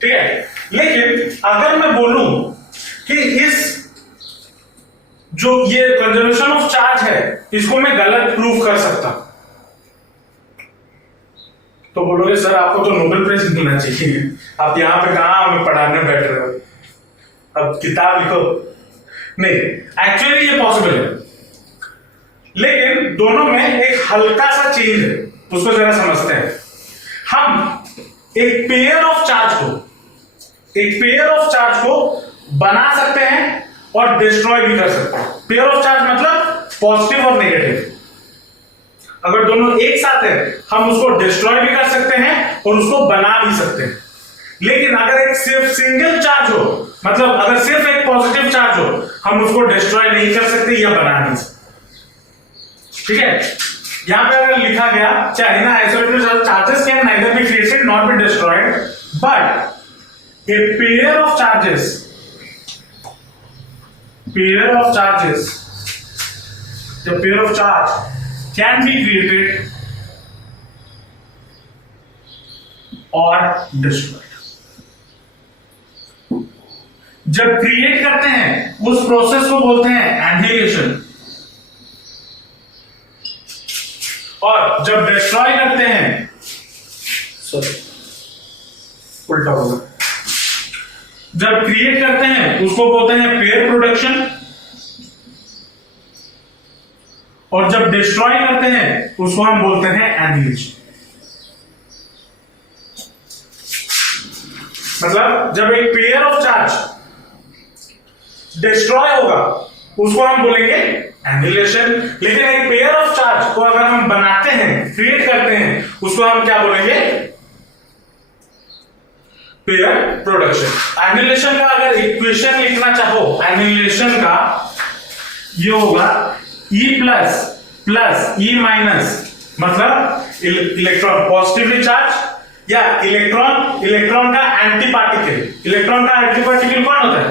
ठीक है, लेकिन अगर मैं बोलूं कि इस जो ये कंजर्वेशन ऑफ चार्ज है इसको मैं गलत प्रूव कर सकता, तो बोलोगे सर आपको तो नोबेल प्राइज मिलना चाहिए, आप यहां पे कहां हमें पढ़ाने बैठ रहे हो, अब किताब लिखो। नहीं, एक्चुअली ये पॉसिबल है, लेकिन दोनों में एक हल्का सा चेंज है, उसको जरा समझते हैं। हम एक पेयर ऑफ चार्ज को बना सकते हैं और डिस्ट्रॉय भी कर सकते हैं। पेयर ऑफ चार्ज मतलब पॉजिटिव और नेगेटिव, अगर दोनों एक साथ है हम उसको डिस्ट्रॉय भी कर सकते हैं और उसको बना भी सकते हैं। लेकिन अगर एक सिर्फ सिंगल चार्ज हो, मतलब अगर सिर्फ एक पॉजिटिव चार्ज हो, हम उसको डिस्ट्रॉय नहीं कर सकते या बना नहीं सकते। ठीक है, यहां पे अगर लिखा गया China isolated charges can neither be created not be destroyed but a pair of charges the pair of charge can be created or destroyed। जब क्रिएट करते हैं उस प्रोसेस को बोलते हैं एनिहिलेशन, और जब डिस्ट्रॉय करते हैं, सॉरी उल्टा होगा, जब क्रिएट करते हैं उसको बोलते हैं पेयर प्रोडक्शन, और जब डिस्ट्रॉय करते हैं उसको हम बोलते हैं एनिहिलेशन। मतलब जब एक पेयर ऑफ चार्ज डिस्ट्रॉय होगा उसको हम बोलेंगे एनिहिलेशन, लेकिन एक पेयर ऑफ चार्ज को अगर हम बनाते हैं, क्रिएट करते हैं, उसको हम क्या बोलेंगे, पेयर प्रोडक्शन। एनिहिलेशन का अगर इक्वेशन लिखना चाहो, एनिहिलेशन का ये होगा E प्लस E माइनस, मतलब इलेक्ट्रॉन पॉजिटिवली चार्ज या इलेक्ट्रॉन का एंटी पार्टिकल। इलेक्ट्रॉन का एंटी पार्टिकल कौन होता है,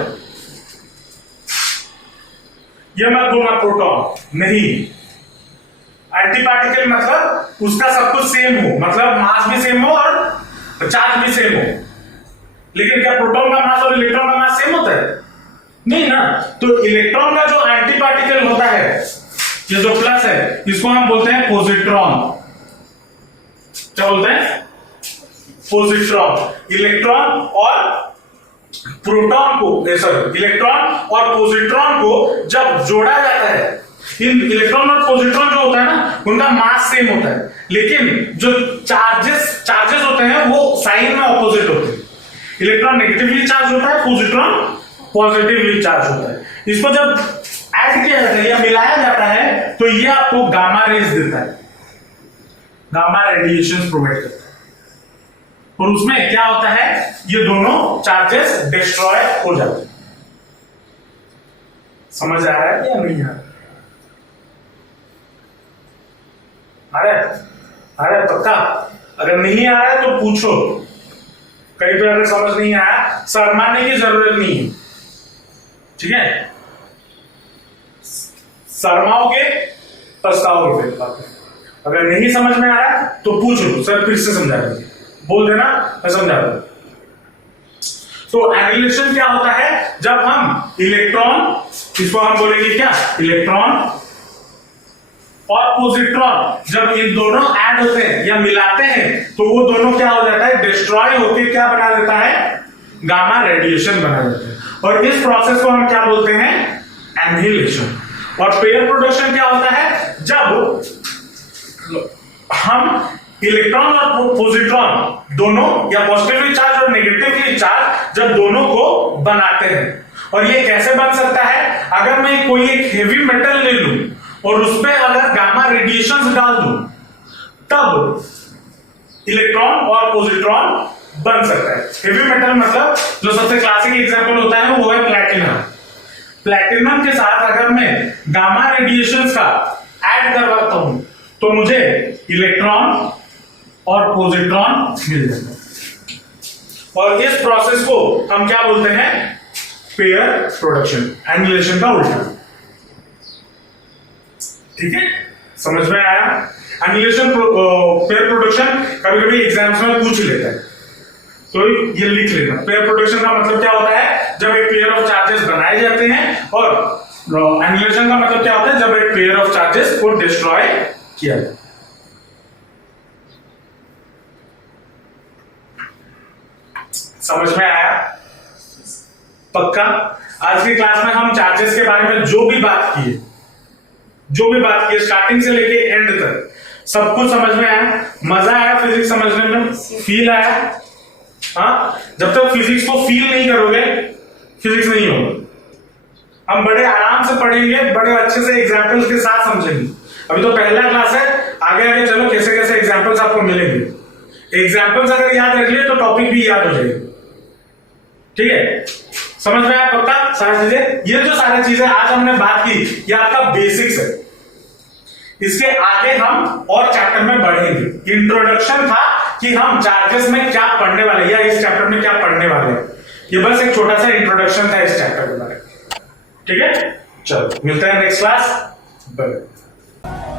ये मत बोलना प्रोटॉन, नहीं, एंटी पार्टिकल मतलब उसका सब कुछ सेम हो, मतलब मास भी सेम हो और चार्ज भी सेम हो। लेकिन क्या प्रोटॉन का मास और इलेक्ट्रॉन का मास सेम होता है, नहीं ना। तो इलेक्ट्रॉन का जो एंटी पार्टिकल होता है, ये जो प्लस है, इसको हम बोलते हैं पॉजिट्रॉन। क्या बोलते हैं, पॉजिट्रॉन। इलेक्ट्रॉन और प्रोटॉन को, सॉरी, इलेक्ट्रॉन और पॉजिट्रॉन को जब जोड़ा जाता है, इन इलेक्ट्रॉन और पॉजिट्रॉन जो होता है ना, उनका मास सेम होता है, लेकिन जो चार्जेस होते हैं वो साइन में ऑपोजिट होते हैं। इलेक्ट्रॉन नेगेटिवली चार्ज होता है, पॉजिट्रॉन पॉजिटिवली चार्ज होता है। इसको जब ऐड किया जाता है या मिलाया जाता है तो ये आपको गामा रेज देता है, गामा रेडिएशन प्रोवाइड करता है, और उसमें क्या होता है, ये दोनों चार्जेस डिस्ट्रॉय हो जाते हैं। समझ आ रहा है या नहीं आ रहा? अरे पक्का, अगर नहीं आ रहा है तो पूछो, कहीं पे अगर समझ नहीं आया शर्माने की जरूरत नहीं है, ठीक है, शर्माओगे पछताओगे फिर बाद में। अगर नहीं समझ में आ रहा तो पूछो, सर फिर से समझा दीजिए, बोल देना मैं समझा दूं। तो एनिहिलेशन क्या होता है, जब हम इलेक्ट्रॉन, इसको हम बोलेंगे क्या, इलेक्ट्रॉन और पॉजिट्रॉन, जब इन दोनों ऐड होते हैं या मिलाते हैं तो वो दोनों क्या हो जाता है, डिस्ट्रॉय होकर क्या बना देता है, गामा रेडिएशन बना देता है, और इस प्रोसेस को हम क्या बोलते हैं, एनिहिलेशन। और पेयर प्रोडक्शन क्या होता है, जब हम इलेक्ट्रॉन और पॉजिट्रॉन दोनों, या पॉजिटिवली चार्ज और नेगेटिवली चार्ज, जब दोनों को बनाते हैं। और ये कैसे बन सकता है, अगर मैं कोई एक हेवी मेटल ले लूं और उसमें अगर गामा रेडिएशंस डाल दूं, तब इलेक्ट्रॉन और पॉजिट्रॉन बन सकता है। हेवी मेटल मतलब जो सबसे क्लासिक एग्जांपल होता है वो है प्लैटिनम। प्लैटिनम के साथ अगर मैं गामा रेडिएशंस का ऐड करवाता हूं तो मुझे इलेक्ट्रॉन और पॉजिट्रॉन मिल जाता है, और इस प्रोसेस को हम क्या बोलते हैं, पेयर प्रोडक्शन, एनिहिलेशन का उल्टा। ठीक है, समझ में आया? एनिहिलेशन पेयर प्रोडक्शन कभी कभी एग्जाम्स में पूछ लेता है, तो ये लिख लेना। पेयर प्रोडक्शन का मतलब क्या होता है, जब एक पेयर ऑफ चार्जेस बनाए जाते हैं, और एनिहिलेशन का मतलब क्या होता है, जब एक पेयर ऑफ चार्जेस को डिस्ट्रॉय किया जाए। समझ में आया? पक्का? आज की क्लास में हम चार्जेस के बारे में जो भी बात की स्टार्टिंग से लेके एंड तक, सब कुछ समझ में आया? मजा आया फिजिक्स समझने में? फील आया? हाँ, जब तक फिजिक्स को फील नहीं करोगे फिजिक्स नहीं होगा। हम बड़े आराम से पढ़ेंगे, बड़े अच्छे से एग्जाम्पल्स के साथ समझेंगे। अभी तो पहला क्लास है, आगे आगे चलो कैसे कैसे एग्जाम्पल्स आपको मिलेंगे। एग्जाम्पल्स अगर याद रख लिए तो टॉपिक भी याद हो जाएगा। ठीक है, समझ में आया? पक्का? सारी चीजें, ये जो सारी चीजें आज हमने बात की, ये आपका बेसिक्स है। इसके आगे हम और चैप्टर में बढ़ेंगे। इंट्रोडक्शन था कि हम चार्जेस में क्या पढ़ने वाले, या इस चैप्टर में क्या पढ़ने वाले हैं। ये बस एक छोटा सा इंट्रोडक्शन था इस चैप्टर के बारे में। ठीक है, चलो मिलते हैं नेक्स्ट क्लास। बाय।